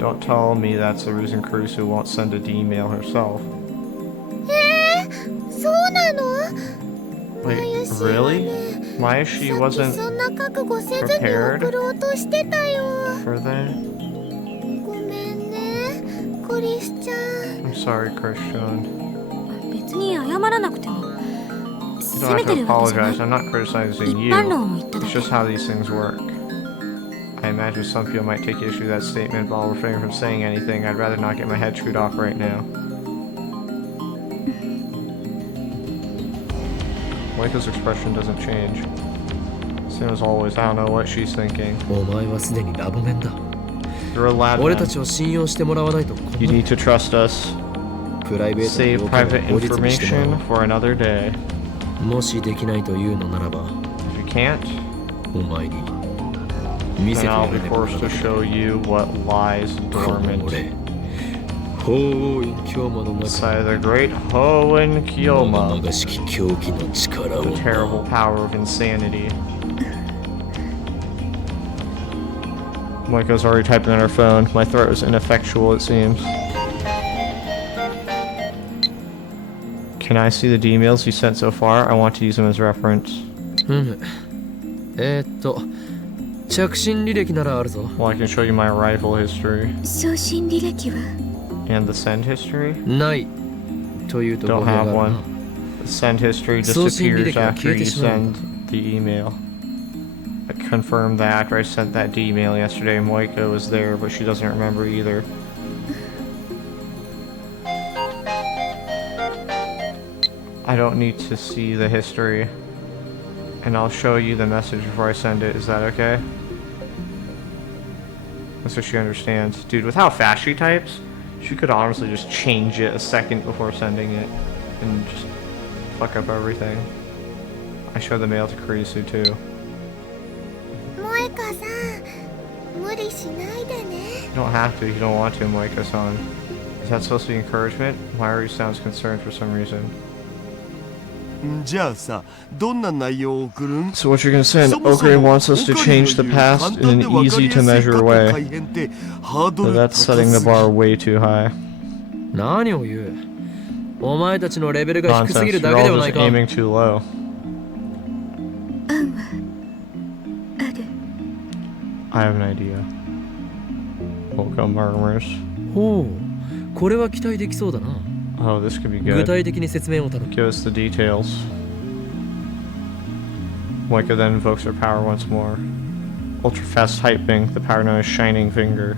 Don't tell me that's the reason Caruso won't send a email herself. そうなの Wait, しは really? ね Mayashi さっき wasn't そんな覚悟せずに prepared 送ろうとしてたよ。 for that? ごめんねクリスちゃん。 I'm sorry, Christian. 別に謝らなくても You 責 don't め have て to るわけじゃない。 apologize. I'm not criticizing 一 you. 般論を言っただ It's け。 just how these things work. I imagine some people might take issue with that statement, but I'll refrain from saying anything. I'd rather not get my head chewed off right now. Moika's expression doesn't change. Same as always, I don't know what she's thinking. お前はすでにラボメンだ。 You're a lad 俺た man. ちを信用してもらわないとこ You んな need to trust us. プライベートな Save 要件を private 後日にしてもら information for another day. おう。もしできないというのならば If you can't, お前に見せて then や I'll ら be ねば forced なら to ない。 show you what lies この dormant 俺法院京魔の中 inside the great Hoenn に Kyoma. 流しき狂気の力を The terrible power of insanity. Moika's already typing on her phone. My threat was ineffectual, it seems. Can I see the D-mails you sent so far? I want to use them as reference. 着信履歴ならあるぞ。 Well, I can show you my arrival history. 送信履歴は And the send history? ないというと語 Don't 弊があ have るな one. The send history 送信履 disappears 歴が after 消え you てしまう。 send the email. I confirmed that after I sent that D-mail yesterday. Moika was there, but she doesn't remember either. I don't need to see the history. And I'll show you the message before I send it. Is that okay? That's so she understands. Dude, with how fast she types, she could honestly just change it a second before sending it. And just fuck up everything. I showed the mail to Kurisu too. 萌香さん無理しないでね。 You don't have to, you don't want to, Moika-san. Is that supposed to be encouragement? Mayuri sounds concerned for some reason. じゃあさどんな内容を送るん So what you're gonna send? そもそ Ocarine も wants us to オカリン change の the 言う past 簡 in 単 an で分かり easy や to すい measure 過去 way. 改変ってハード But ル that's 高 setting す the ぎ bar way too high. 何を言う。お前たちのレベルが低すぎ Nonsense, るだ you're けで all はない just か。 aiming too low. 案はある。 I have an idea. Mocha murmurs. ほう、これは期待できそうだな。Oh, this could be 具 good. 体的に説明を頼む。 Give us the details. Moika then invokes her power once more. Ultra fast typing, the power known as Shining Finger.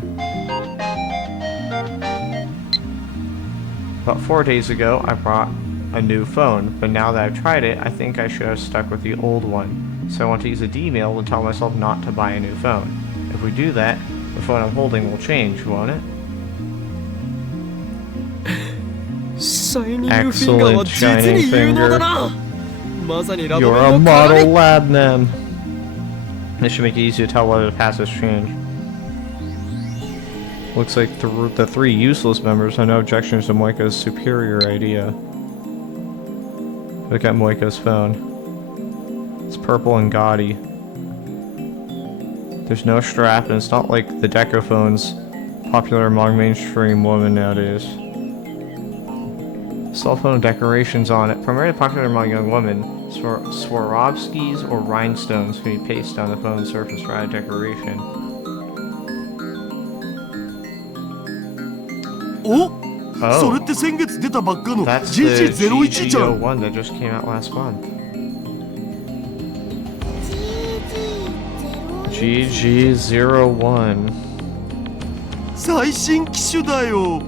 About 4 days ago, I brought a new phone, but now that I've tried it, I think I should have stuck with the old one. So I want to use a D-mail to tell myself not to buy a new phone. If we do that, the phone I'm holding will change, won't it? シャイニングフィンガーは実に有能だな。まさにラボ You're メ a ンの model 鏡。 lab man. This should make it easy to tell whether to pass this change. Looks like the three useless members have no objections to Moika's superior idea. Look at Moika's phone. It's purple and gaudy. There's no strap, and it's not like the Deco phones popular among mainstream women nowadays. Cell phone decorations on it, primarily popular among young women. Swarovskis or rhinestones can be pasted on the phone's surface for added decoration. お Oh. それって先月出たばっかの That's the GG01 じゃん。 GG01 that just came out last month. GG01. 最新機種だよ。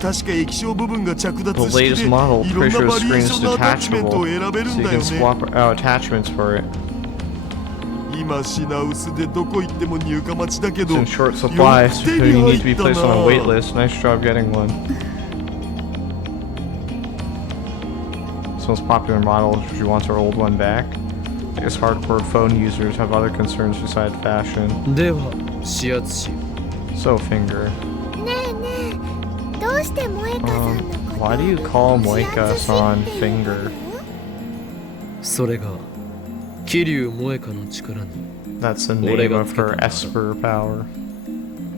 確か液晶部分が着 The 脱して latest model. いろん Pretty な sure バ the リエー screen's ションのアタッチメントを detachable, 選べる so ん you だよ can ね。 swap out attachments for it. 今品薄でどこ行っても入荷待ちだけ It's ど in short supply, よ so く手 you に need to be 入った placed on a wait な。 list. Nice job getting one. This most popular model. She wants her old one back. I guess hardcore phone users have other concerns besides fashion. では指圧しよ So finger. ねえねえ、どうして萌香さんのこと Why do you call 指 Moika 圧し on っていうの finger? う。それが桐生萌香の力に That's the name of her Esper power.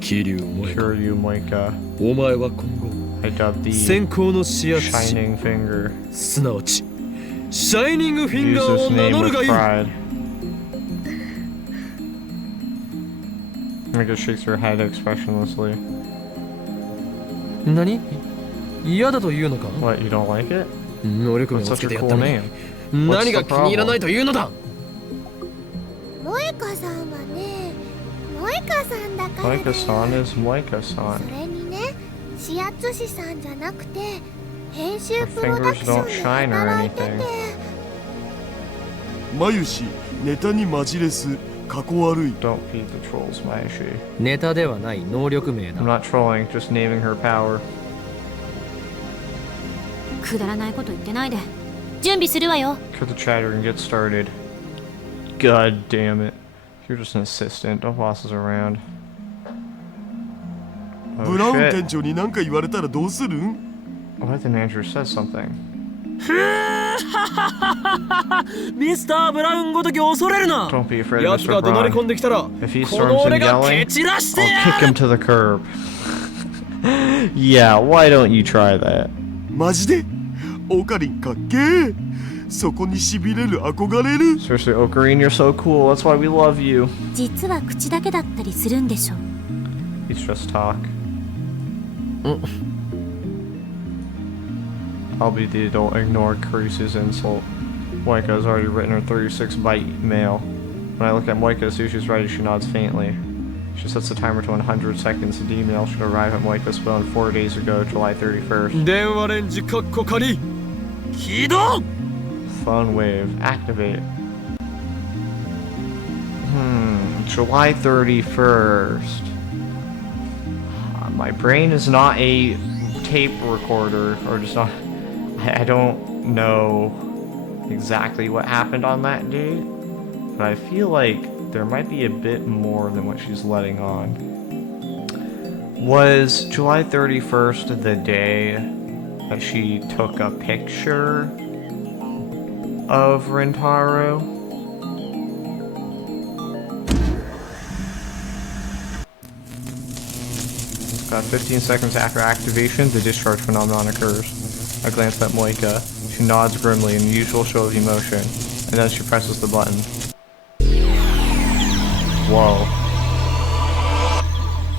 桐生萌香 Kiryu Moika. お前は今後 I dubbed the 先行の指圧師 Shining Finger. すなわちシャイニングフィン Use ガー this を名 name 乗る with がいい。 pride. Moika shakes her head expressionlessly. 何？嫌だというのか？ What, you don't like it? 能力 That's 名をつ such け a てやっ cool たのに name. 何が気に入らないというのだ。萌香さんはね、萌香さんだからだよ。 Moika-san is そ Moika-san. れにね、指圧師さんじゃなくて編集 Her プロダク fingers ション don't で shine or 働いてて anything. 眉しネタにマジレスかこ悪い。 Don't feed the trolls, Maeshi. ネタではない能力名 I'm だ。 not trolling, just naming her power. くだらないこと言ってないで準備するわよ。 Cut the chatter and get started. God damn it. You're just an assistant, don't boss us around. ブラ Oh ウン shit. 店長に何か言われたらどうするん？ What if the manager says something? ミスター・ブラウンごとき恐れるな。 Don't be afraid や of つ Mr. が怒鳴り込 Braun. んできたら、 If he この storms 俺 in が蹴 yelling, 散らして I'll や kick る。 him to the curb. Yeah, why don't you try that? マジで？オカリンかっけー。そこに痺れる憧れる。 Seriously, Ocarina, you're so cool. That's why we love you. 実は口だけだったりするんでしょ。 He's just talk. I'll be the adult. Ignore Carice's insult. Moika has already written her 36-byte mail. When I look at Moika to see if she's ready, she nods faintly. She sets the timer to 100 seconds. The email should arrive at Moika's phone 4 days ago, July 31st. 電話レンジかっこ仮。起動。 Phone wave. Activate. July 31st. My brain is not a tape recorder, or just not. I don't know exactly what happened on that date, but I feel like there might be a bit more than what she's letting on. Was July 31st the day that she took a picture of Rintaro? About 15 seconds after activation, the discharge phenomenon occurs. I glance at Moika. She nods grimly in the usual show of emotion, and then she presses the button. Whoa.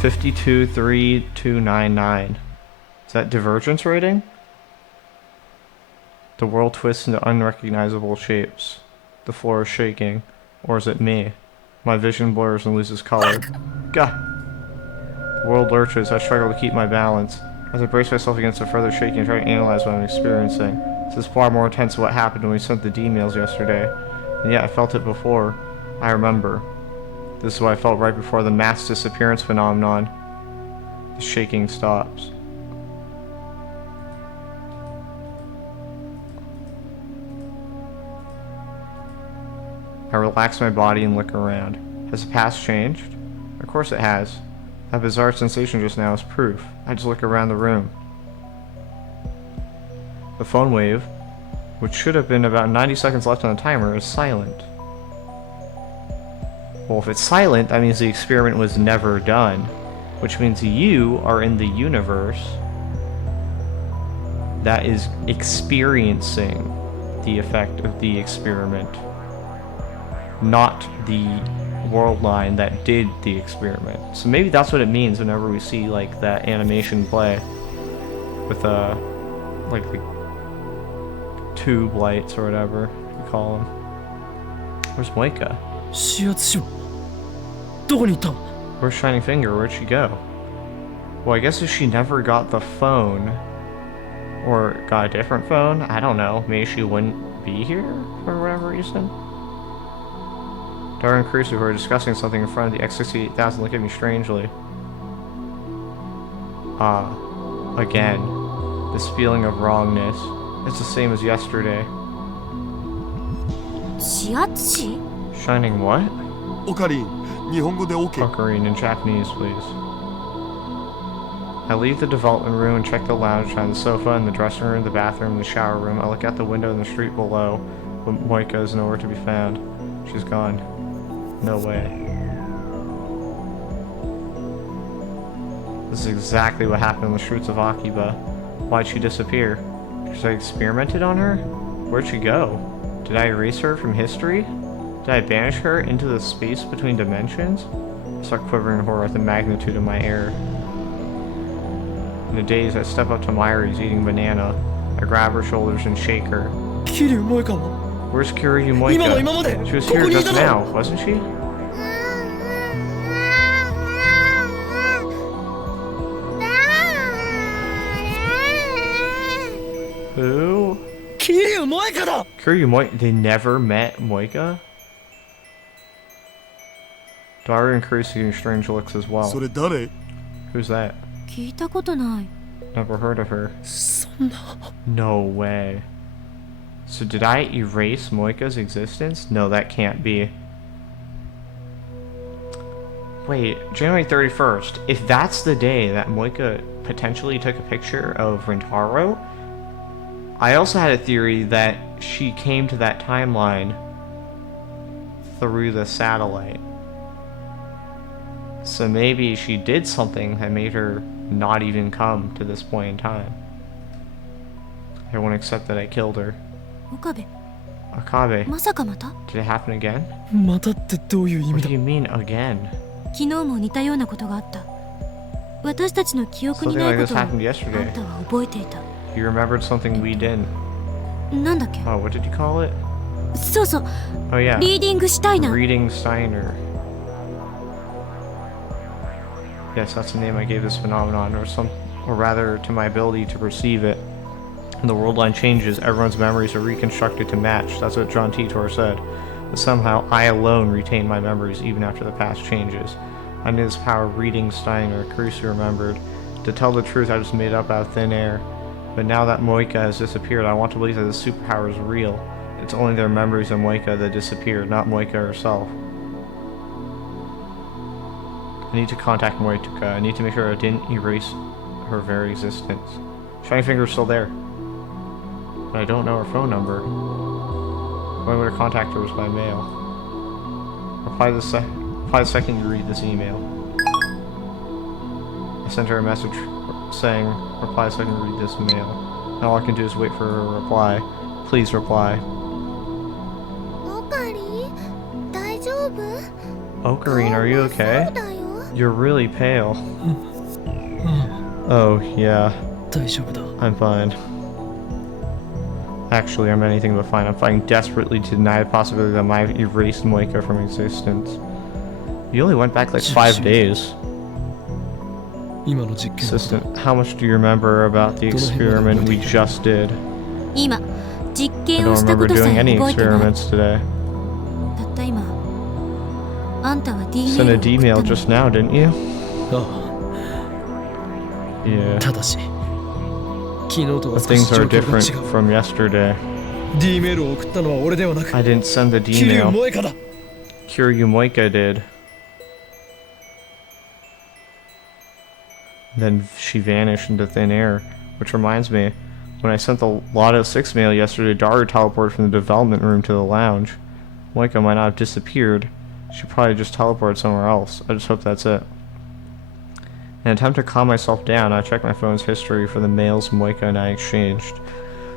523299. Is that divergence rating? The world twists into unrecognizable shapes. The floor is shaking. Or is it me? My vision blurs and loses color. Gah! The world lurches. I struggle to keep my balance. As I brace myself against the further shaking and try to analyze what I'm experiencing. This is far more intense than what happened when we sent the D-mails yesterday. And yet I felt it before. I remember. This is what I felt right before the mass disappearance phenomenon. The shaking stops. I relax my body and look around. Has the past changed? Of course it has. That bizarre sensation just now is proof. I just look around the room. The phone wave, which should have been about 90 seconds left on the timer, is silent. Well, if it's silent, that means the experiment was never done. Which means you are in the universe that is experiencing the effect of the experiment. Not the world line that did the experiment. So maybe that's what it means whenever we see like that animation play with like the tube lights or whatever you call them. Where's Moika? 指圧しろ。どこに行ったの？ Where's Shining Finger? Where'd she go? Well, I guess if she never got the phone or got a different phone, I don't know. Maybe she wouldn't be here for whatever reason. Dara and Crusoe were discussing something in front of the X-68,000 look at me strangely. Again, this feeling of wrongness. It's the same as yesterday. 指圧師？ Shining what? オカリン、日本語で OK。 Ocarina in Japanese, please. I leave the development room and check the lounge, find the sofa in the dressing room, the bathroom, the shower room. I look out the window in the street below, but Moika is nowhere to be found. She's gone. No way. This is exactly what happened on the streets of Akiba. Why'd she disappear? Because I experimented on her? Where'd she go? Did I erase her from history? Did I banish her into the space between dimensions? I start quivering in horror at the magnitude of my error. In a daze, I step up to Myra, who's eating banana. I grab her shoulders and shake her. 桐生萌香は Where's Kiryu 今の Moika? 今まで She was ここ here にい just たの？ now, wasn't she? Who? 桐生萌香だ。 Kiryu Moika? They never met Moika? Dara and Crusoe giving strange looks as そ well. れ誰？ Who's that? 聞いたことない。 Never heard of her. そんな。 No way. So did I erase Moika's existence? No, that can't be. Wait, January 31st. If that's the day that Moika potentially took a picture of Rintaro, I also had a theory that she came to that timeline through the satellite. So maybe she did something that made her not even come to this point in time. I won't accept that I killed her. 岡部、 Akabe, まさかまた？ did it happen again? またってどういう意味 What だ do you mean again? 昨日も似たようなことがあった。私たちの記憶に Something ない like こ this とをあ happened ん yesterday. たは覚えていた。 You remembered something we didn't. なんだっけ？ Oh, what did you call it? そうそう、 Oh yeah. リーディングしたいな。 Reading Steiner. Yes, that's the name I gave this phenomenon, or rather to my ability to perceive it. When the world line changes, everyone's memories are reconstructed to match. That's what John Titor said. But somehow, I alone retain my memories even after the past changes. I knew this power of reading Steiner, Crusoe remembered. To tell the truth, I just made it up out of thin air. But now that Moika has disappeared, I want to believe that the superpower is real. It's only their memories of Moika that disappeared, not Moika herself. I need to contact Moituka. I need to make sure I didn't erase her very existence. Shining Finger's still there. But I don't know her phone number. The only way to contact her is by mail. Reply the second you read this email. I sent her a message saying, reply the second you read this mail. Now all I can do is wait for her reply. Please reply. オカリン、大丈夫？ Ocarina, are you そ okay? うだよ。 You're really pale. Oh, yeah. 大丈夫だ。 I'm fine. Actually, I'm anything but fine. I'm fighting desperately to deny the possibility that I might have erased Moika from existence. You only went back like 5 days. 今の実験のこと Assistant, how much do you remember about the experiment we just did? 今実 I 験を don't したこ remember とさ doing え any 覚えてない。 experiments today. たった今あんたは D Sent メ a ー D ルを mail 送った just の。 now, didn't you? あ Yeah. あただし昨日とは But 少し things 状 are 況が different 違う from yesterday. D メールを送ったのは俺ではなく I didn't send the D 桐生 mail. 萌香だ Kiryu Moika did. Then she vanished into thin air. Which reminds me, when I sent the Lotto 6 mail yesterday, Daru teleported from the development room to the lounge. Moika might not have disappeared. She probably just teleported somewhere else. I just hope that's it. In an attempt to calm myself down, I checked my phone's history for the mails Moika and I exchanged.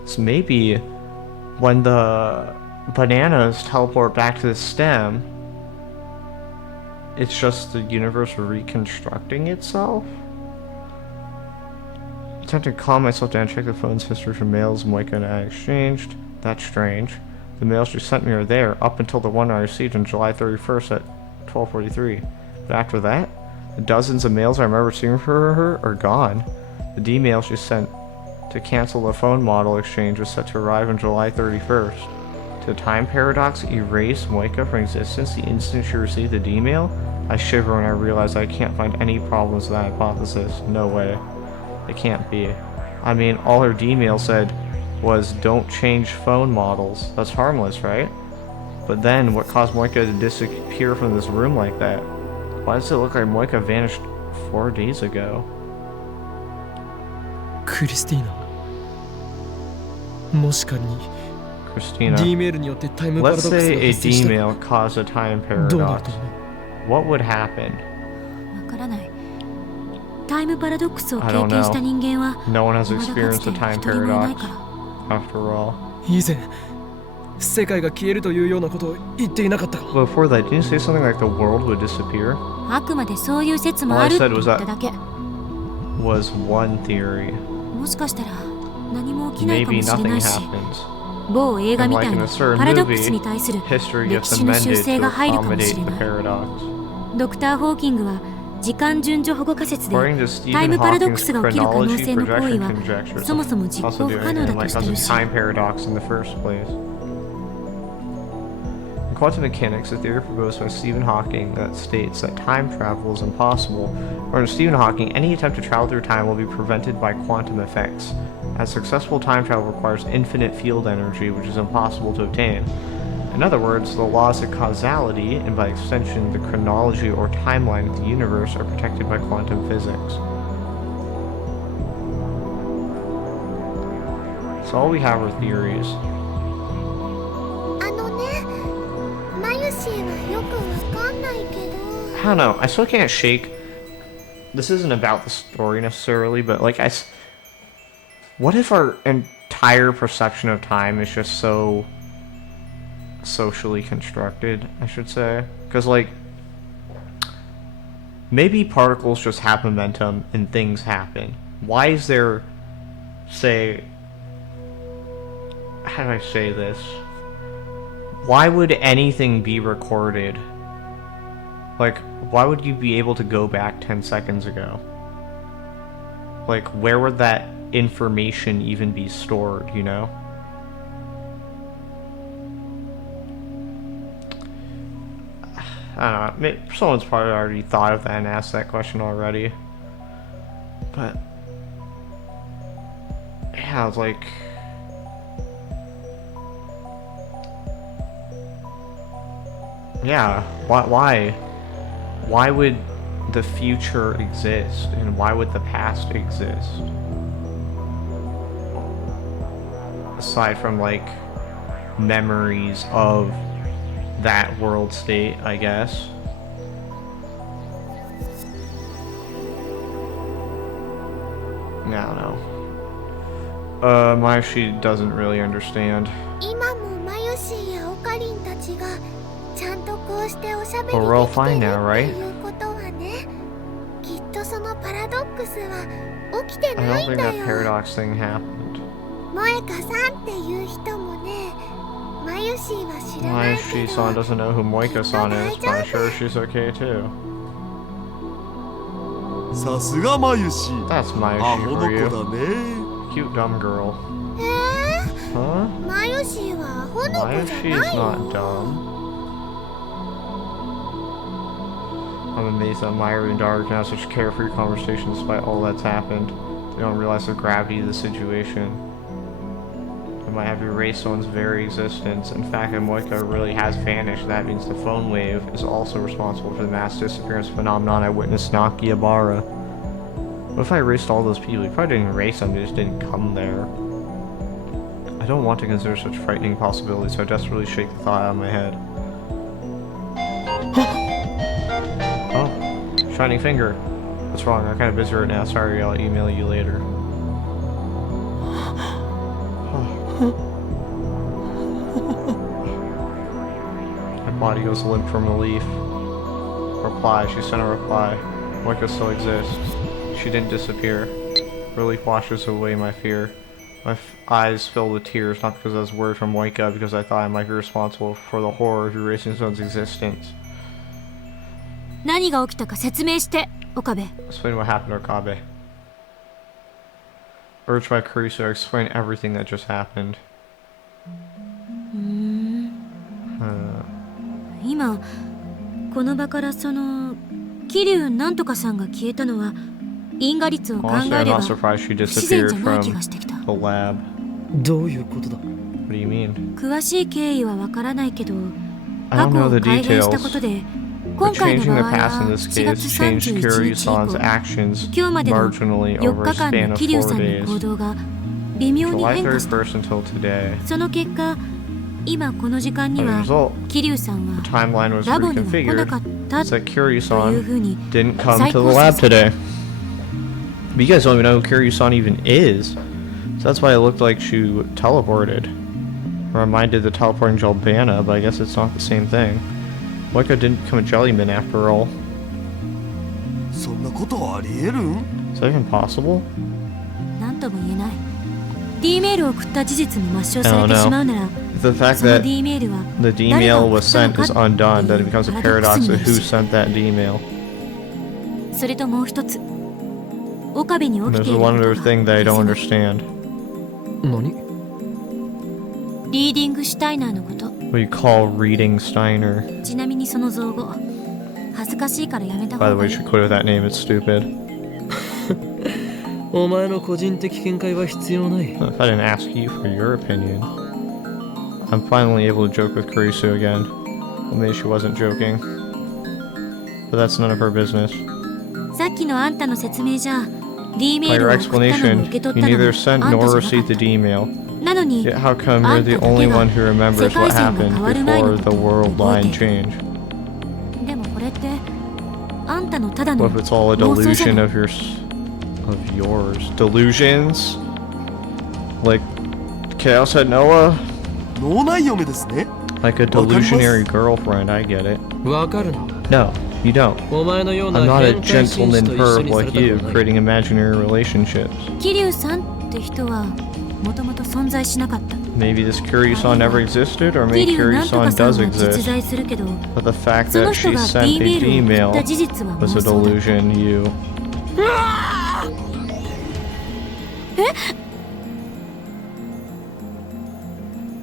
So maybe when the bananas teleport back to the stem, it's just the universe reconstructing itself? Attempting to calm myself down, check the phone's history for mails Moika and I exchanged. That's strange. The mails she sent me are there, up until the one I received on July 31st at 12:43. But after that, the dozens of mails I remember seeing for her are gone. The D-mail she sent to cancel the phone model exchange was set to arrive on July 31st. Did the time paradox erase Moika from existence the instant she received the D-mail? I shiver when I realize I can't find any problems with that hypothesis. No way. It can't be. I mean, all her D-mail said was, don't change phone models. That's harmless, right? But then, what caused Moika to disappear from this room like that? Why does it look like Moika vanished 4 days ago? クリスティーナもし仮に Christina, D メールによってタイムパラ let's ドックス say が a 発生したら D-mail caused a time どうなる paradox. と思う What would happen? わからない。タイムパラドックスを I 経 don't 験した know. 人間は No one has 未だかつ experienced て a time 一人もいない paradox, から。 after all. 以前世界が消えるというようなことを言っていなかったか Before that, didn't you say something like the world would disappear? あくまでそういう説もあるって言っただけ。 Was one theory. もしかしたら何も起きないか Maybe もしれ nothing ないし、 happens. 某映画 And み like たい in に a certain パラドックス movie, に対する history 歴 gets 史の修 amended 正 to が入るかもし accommodate れ the ない。 paradox. ドクター・ホーキングは時間順序保護仮説で According to タイ Stephen ムパラドッ Hawking's クスが起きる可能 chronology 性の行為 projection は conjecture, そもそも実 also 行不 doing 可能 it だ in と like し as て a るし、 time paradox in the first place. In quantum mechanics, a theory proposed by Stephen Hawking that states that time travel is impossible. According to Stephen Hawking, any attempt to travel through time will be prevented by quantum effects, as successful time travel requires infinite field energy, which is impossible to obtain. In other words, the laws of causality, and by extension the chronology or timeline of the universe, are protected by quantum physics. So all we have are theories. あのねマユシーはよくわかんないけど I don't know. I still can't shake. This isn't about the story necessarily, but like what if our entire perception of time is just so socially constructed, I should say? Because like maybe particles just have momentum and things happen. Why is there, say, how do I say this? Why would anything be recorded? Like, why would you be able to go back 10 seconds ago? Like, where would that information even be stored, you know? I don't know, maybe someone's probably already thought of that and asked that question already. But, yeah, I was like... Yeah, why? Why would the future exist, and why would the past exist? Aside from, like, memories of that world state, I guess. I don't know. She doesn't really understand. 今もマユシーやオカリンたちがちゃんとこうしておしゃべりできて Well, る we're all って fine now, right? いうことはねきっとそのパラドックスは起きて I な don't いん think だ that よ paradox thing happened. 萌香さんっていう人もね、マユシーは知らないけ Mayushi-san ど doesn't know who Moika-san is, but I'm sure she's okay too. さすがマユシ That's ア Mayushi ホ for の you. 子だね Cute dumb girl. え Huh? マユシーはアホの子じゃ Mayushi's ない not よ。 dumb. I'm amazed that Mayuri and Daru can have such carefree conversations despite all that's happened. They don't realize the gravity of the situation. It might have erased someone's very existence. In fact, if Moika really has vanished, that means the phone wave is also responsible for the mass disappearance phenomenon I witnessed in Akihabara. What if I erased all those people? You probably didn't erase them, they just didn't come there. I don't want to consider such frightening possibilities, so I desperately shake the thought out of my head. Oh, shining finger. What's wrong? I'm kind of busy right now. Sorry, I'll email you later. My body goes limp from relief. Reply. She sent a reply. Moika still exists. She didn't disappear. Relief washes away my fear. My eyes filled with tears, not because I was worried from Moika, because I thought I might be responsible for the horror of erasing someone's existence. 何が起きたか説明して、岡部。 Explain what happened to Okabe. Urged by Kurisu, I explain everything that just happened. 今この場からその桐生なんとかさんが消えたのは因果率を考 Honestly, え I'm れば not surprised she 自然 disappeared じゃない気 from がしてきた。 the lab. どういうことだ。 What do you mean? 詳しい経緯はわからないけど I 過 don't 去 know を the 改変したこ details, とで but 今回の changing 場 the 合 past は in this 7 case 月 changed 31日以 Kiryu-san's 降 actions 今日までの marginally 4 over 日 a 間 span の of 桐生 4さんの days. 行動が微妙に July 変化した 31st until today. その結果今この時間に As a は result, 桐生さんは the timeline was ラボには来な reconfigured かったと so that いう Kiryu-san ふうに didn't come 再 to 構 the 成 lab され today. But you guys don't even know who Kiryu-san even is. So that's why it looked like she teleported. Or I minded the teleporting Jelbana, but I guess it's not the same thing. Moika didn't become a Jellyman after all. そんなことありえるん Is that even possible? 何とも言えない D メールを送った事実も抹消されてしまうなら The fact その that D メールは the D 誰が mail 送 was ったの sent か is undone, then it becomes a っていうパラドックス paradox にな of る who し sent that D mail. それともう一つ岡部に起 And きて there's いる one こと other が thing that I don't 別の understand. 何。リーディングシュタイナーのこと What you call reading Steiner. ちなみにその造語恥ずかしいからやめた By 方 the が way, い you い should quit with that name, it's stupid. お前の個人的見解は必要ない。 If I didn't ask you for your opinion. I'm finally able to joke with Kurisu again. Well, maybe she wasn't joking. But that's none of her business. さっきのあんたの説明じゃ D メ By ール your を送ったのも explanation, 受け you 取ったのも neither sent あんた nor じゃな received か the っ D mail. たなのに Yet how come you're the only one who remembers what happened before the world line changed? でもこれってあんたのただの What if it's all a 妄想じゃ delusion ない of yours? Delusions? Like Chaos had Noah? 脳内嫁ですね Like a delusionary girlfriend, I get it. わかるな。 No, you don't. お前のような I'm not a 変態紳士 gentleman と一緒 perv にされ like た you, くない。 creating imaginary relationships. 桐生さんって人はもともと存在しなかった Maybe this Kiryu-san never existed, or maybe 桐生なんとか Kiryu-san さん does は実 exist. 在するけど But the fact その that 人 she が sent D a メー D ルを送 mail った事実は was 妄 a 想だ delusion, you.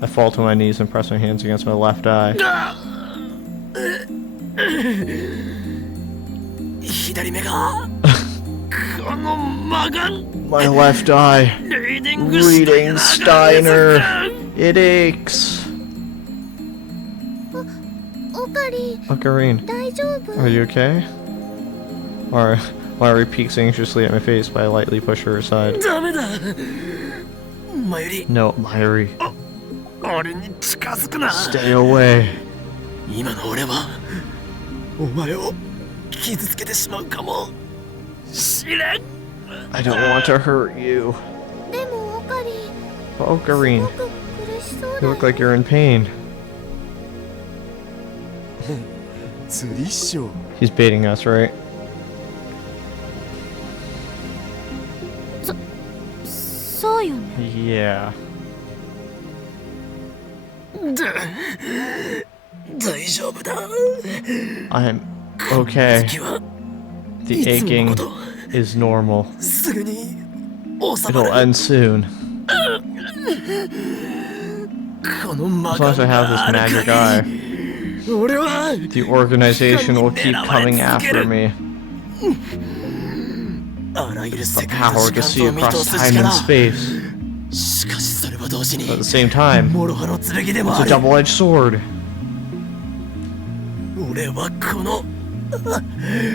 I fall to my knees and press my hands against my left eye. 左目がこの魔眼 My left eye. リーディング Reading Steiner. It aches. オカリン Ocarine, 大丈夫 are you okay? Or Mari peeks anxiously at my face, but I lightly push her aside. ダメだマユリ No, Mari, 俺に近づくな stay away. 今の俺はお前を傷つけてしまうかもしれん I don't want to hurt you. でもオカリン Ocarine, すごく苦しそう you だ look like you're in pain. 釣りっしょ He's baiting us, right? そうよね Yeah. 大丈夫だ。 I'm okay. 時は The いつもの aching こと。 is normal. すぐに収ま It'll る。 end soon. この魔 As long as I が have this ある magic 限 eye, り俺は the organization will keep coming after me. あらゆる The 世界と power 時 to 間 see と見通 across す time 力。 and space. しかしそれは同時に But at the same time, モロハの剣でも it's あ a る。 double-edged sword. 俺はこの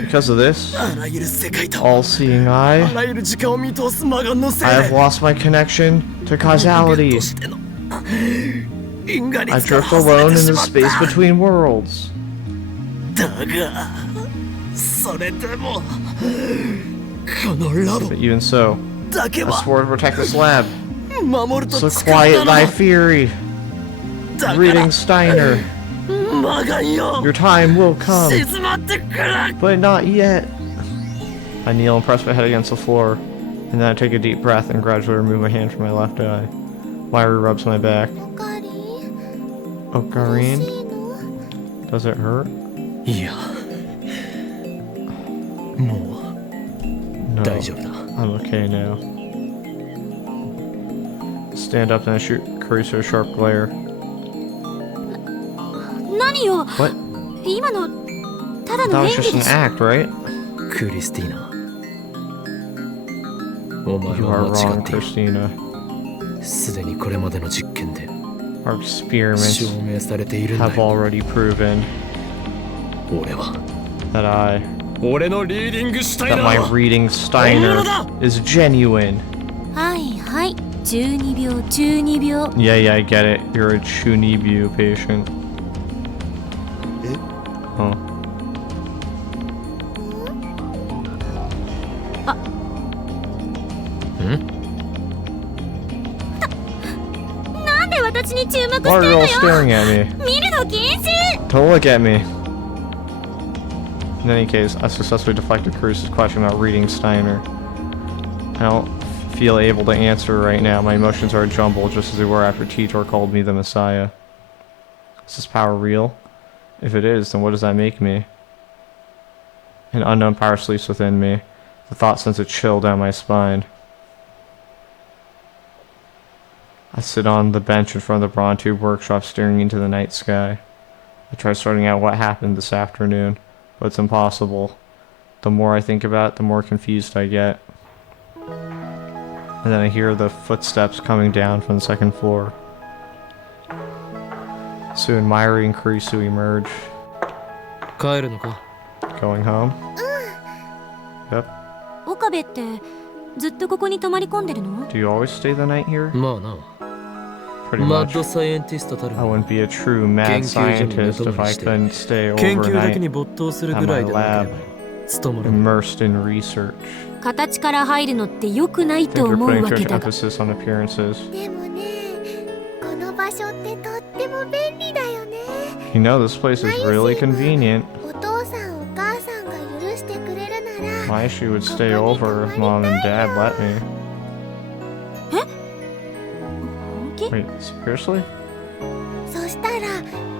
Because of this あらゆる世界と all-seeing あ eye, らゆる時間を見通す魔眼のせい I で have lost my connection to 人間 causality. としての因果 I 率から drift 外 alone れ in てし the まっ space た。 between worlds. だがそれでもこのラボ But even so, だけ I は swore to protect this lab. 守ると So 誓っ quiet たの thy fury. だから Reading Steiner. 魔眼よ Your time will come. 静まってくれ。 But not yet. I kneel and press my head against the floor, and then I take a deep breath and gradually remove my hand from my left eye. Myri rubs my back. おかり苦 Ocarine? しいの？ Does it hurt? いやも No. う大丈夫だ。 I'm okay now. Stand up and I shoot Carissa a sharp glare. 何よ What? 今のただ That の was 演 just 技 an でしょ act, right? クリスティーナお前 You は are 間違 wrong, っている。 Christina. すでにこれまでの実験で Our experiments 証明されているんだ have よ。 already proven 俺は that I, 俺のリーディングしたい that な my reading Steiner is genuine. はいはい12秒12秒 Yeah, I get it. You're a Chunibu patient. Oh. なんで私に注目して Why are ん you の all よ staring at me? 見るの禁止 Don't look at me. In any case, I successfully deflected Cruz's question about reading Steiner. I don't feel able to answer right now. My emotions are a jumble, just as they were after Titor called me the Messiah. Is this power real? If it is, then what does that make me? An unknown power sleeps within me. The thought sends a chill down my spine. I sit on the bench in front of the Brontube workshop, staring into the night sky. I try sorting out what happened this afternoon, but it's impossible. The more I think about it, the more confused I get. And then I hear the footsteps coming down from the second floor. Soon Myri and Kurisu emerge. 帰るのか。 Going home? Yep. 岡部ってずっとここに泊まり込んでるの Do you always stay the night here? まあな Pretty マ much. ッドサイエンティストたる I wouldn't be a true mad 研究所に scientist 寝泊 if ま I りして couldn't stay 研究だけ overnight に没頭するぐらいでなければ務まらない。 immersed in research. 形から入るのって良くない I と think you're 思う putting わ too け much だが emphasis on appearances. でもねこの場所ってとっても便利だよね。 You know, this place is really convenient. お父さんお母さんが許してくれるなら My issue would stay over if mom and dad let me. 本気 Wait, seriously? そしたら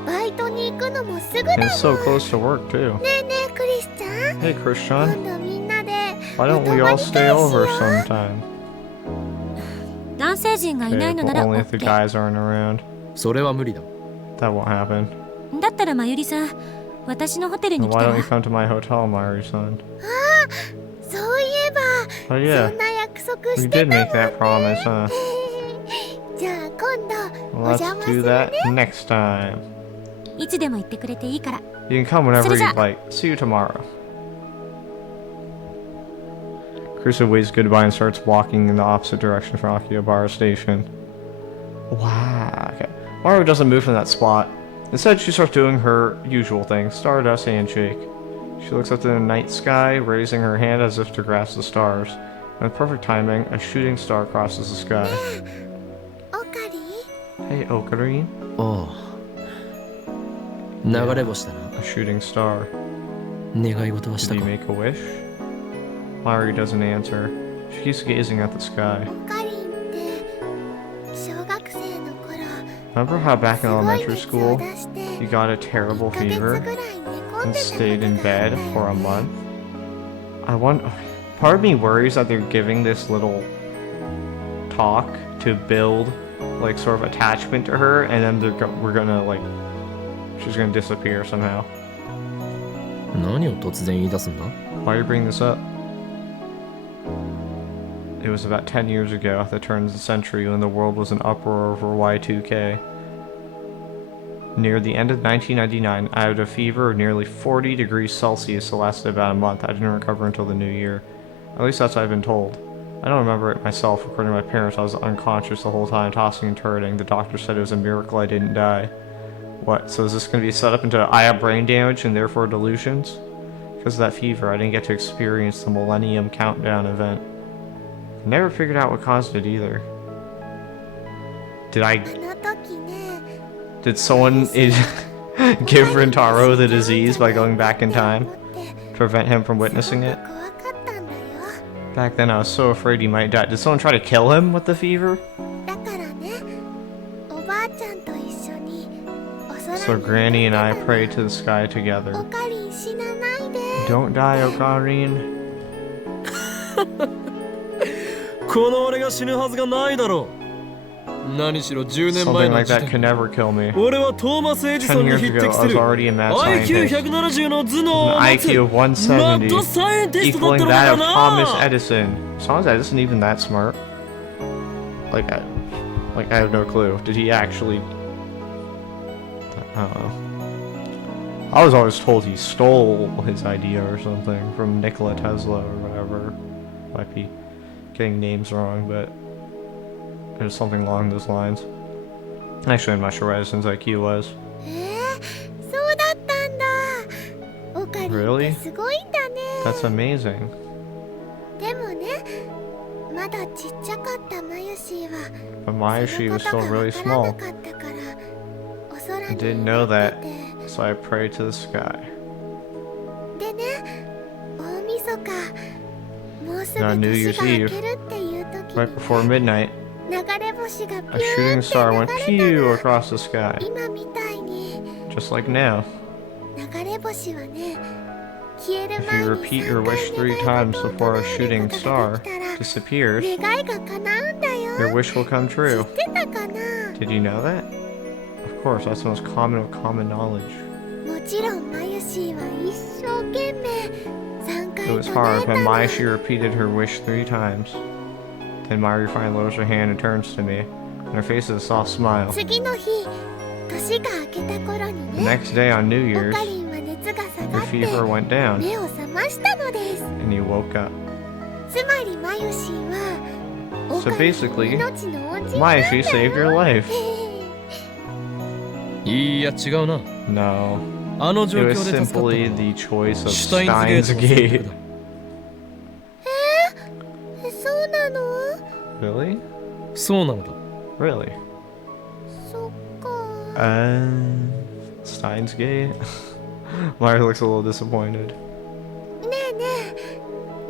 バイトに行くのもすぐだ And もん。 it's so close to work, too. ねえねえクリスちゃん Hey, Christian, 今度みんなで why don't we all stay over sometime? 男性陣がいない Okay, の but なら only if the OK guys aren't around. それは無理だ。 That won't happen. だったらまゆりさん私のホテル Then に来 why た don't ら you come to my hotel, Myri-san? そういえば Oh そ yeah, んな約束 we して did た make that promise, huh? じゃあ今度 Well, お邪 let's 魔す do る that ね next time. いつでも言ってくれていいから You can come whenever Suruja. you'd like. See you tomorrow. Crusoe waves goodbye and starts walking in the opposite direction from Akihabara Station. Wow. Okay. Maru doesn't move from that spot. Instead, she starts doing her usual thing, Stardust handshake. She looks up to the night sky, raising her hand as if to grasp the stars. And with perfect timing, a shooting star crosses the sky. おかり Hey, Ocarine. ああ。流れ星だな。 A shooting star. 願い事はした Did か you。make a wish? Mari doesn't answer. She keeps gazing at the sky. おかりんって小学生の頃 Remember how back す in ごい elementary 熱を school 出して you got a terrible 1ヶ月 fever ぐらい寝込ん and でた stayed こ in とがあっ bed たよ for a ね month? I want. Part of me worries that they're giving this little talk to build like sort of attachment to her, and then we're gonna like she's gonna disappear somehow. 何を突然言い出すんだ？ Why are you bringing this up? It was about 10 years ago, at the turn of the century, when the world was in uproar over Y2K. Near the end of 1999, I had a fever of nearly 40 degrees Celsius that lasted about a month. I didn't recover until the new year. At least that's what I've been told. I don't remember it myself. According to my parents, I was unconscious the whole time, tossing and turning. The doctor said it was a miracle I didn't die. What, so is this going to be set up into I have brain damage and therefore delusions? Because of that fever, I didn't get to experience the Millennium Countdown event. I never figured out what caused it either. Did あの時ね Did someone give Rintaro the disease by going back in time? Prevent him from すご witnessing く it? 怖かったんだよ Back then I was so afraid he might die. Did someone try to kill him with the fever? だからねおばあちゃんと一緒にお空 So に Granny and I 乗ってた prayed の to the sky お together. かりん死なないで Don't die, Ocarine. この俺が死ぬはずがないだろう。何しろ10年前 Something の like 時 that 点 could never kill me. 俺はトーマス・エジソン 10に years 匹 ago, 敵 I す was る already a mad scientist. IQ170 の頭脳を持つ IQ マッドサイエンティストだっ 170, た equaling の that だ of Thomas な。 Edison. So is Edison even that smart? Like I have no clue. Did he actually? I don't know. I was always told he stole his idea or something from Nikola Tesla or whatever. Might be getting names wrong, but it was something along those lines. Actually, I'm not sure what Edison's IQ was. そうだったんだオカリンって Really? すごいんだね That's amazing. でもねまだちっちゃかったマユシーは But Mayashi そ was の still ことが really わからな small, かったからお空 I に didn't 乗 know って that, て so I prayed to the sky. でね大晦日もうすぐ Now, New 年 Year's が明 Eve, けるっていう時 right に before midnight, 流れ星がピ a ュ shooting ーン star っ went て流れ pew たの across the sky, 今みたいに just like now. 流れ星はね消える If 前 you に repeat your 3 wish 回 3 願い times 事を before a 唱え shooting ることが star できたら disappears, 願いが叶うんだよ your wish will come 知 true. ってたかな Did you know that? Of course, that's the most common of common knowledge. もちろんマユシーは一生懸命3 It 回 was 唱 hard, え but たの Mayashi repeated her wish 3 times. Then Mayuri finally lowers her hand and turns to me, and her face is a soft smile. 次の日年が明けた頃に The ね next day on New オ Year's, カリンは熱が下 the がって fever went down, 目を覚ましたのです and you woke up. つまりマユシーはオ So カリンの basically, 命の恩人なんだ Mayashi よ saved your life. いや違うな。 No, あの it 状況 was で助かったの simply は the choice of シュタインズゲー Steins トの選 Gate. 択だ。そうなの Really? そうなのだ。 Really? そっか Steins Gate? Mayuri looks a little disappointed. ねえね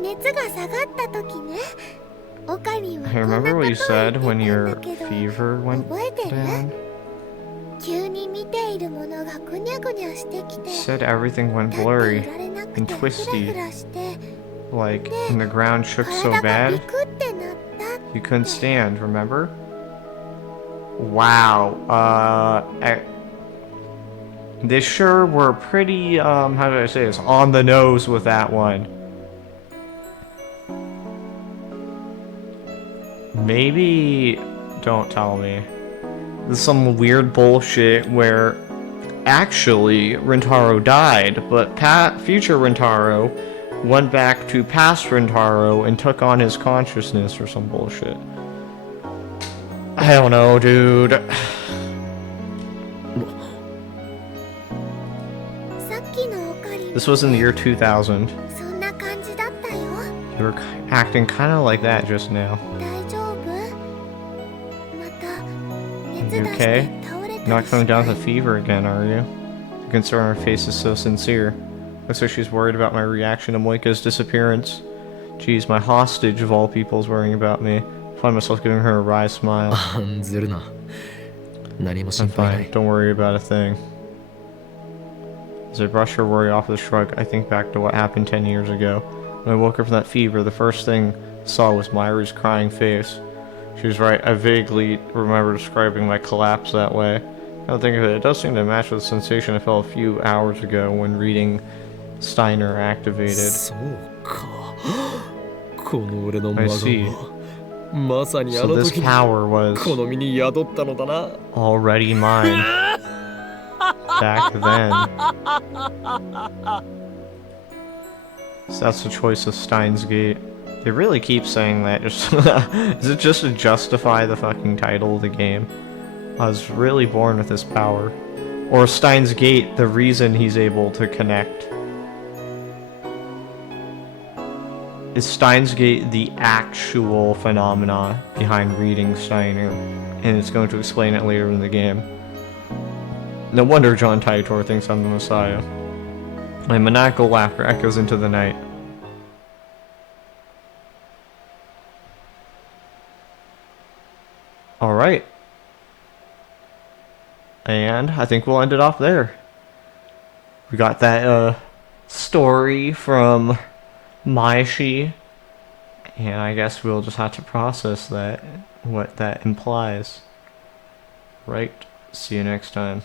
え熱が下がった時ねオカリンは I こんな remember ことを what 言 you ってた said ん when だ your けど fever went 覚えてる down. 急に見ているものがぐにゃぐにゃしてきて You said everything went 立ってい blurry, られなく and てフラ twisty. フラして like, and the ground shook so 体がビ bad クってなった you couldn't stand, remember? Wow, they sure were pretty, how did I say this, on the nose with that one. Maybe, don't tell me. This is some weird bullshit where actually Rintaro died, but future Rintaro went back to past Rintaro and took on his consciousness or some bullshit. I don't know, dude. さっきのオカリン This was in the year 2000. そんな感じだったよ You were acting kind of like that just now. 大丈夫また You 熱出し okay? て倒れた Not りし coming な down with い a fever again, are you? The concern on her face is so sincere. Looks like she's worried about my reaction to Moika's disappearance. Geez, my hostage of all people is worrying about me. I find myself giving her a wry smile. 案ずるな。何も心 I'm 配な fine. い。 Don't worry about a thing. As I brush her worry off with a shrug, I think back to what happened 10 years ago. When I woke up from that fever, the first thing I saw was Myri's crying face. She was right, I vaguely remember describing my collapse that way. Now think of it, it does seem to match with the sensation I felt a few hours ago when reading Steiner activated. そうか。この俺の I 真 see. 顔はまさにあ So の this 時に power was この身に宿ったのだな。 already mine. Back then. So that's the choice of Steins Gate. They really keep saying that. Just is it just to justify the fucking title of the game? I was really born with this power. Or Steins Gate, the reason he's able to connect. Is Steins Gate the actual phenomena behind reading Steiner? And it's going to explain it later in the game. No wonder John Titor thinks I'm the Messiah. My maniacal laughter echoes into the night. Alright. And I think we'll end it off there. We got that story from Maishi. And I guess we'll just have to process that, what that implies. Right. See you next time.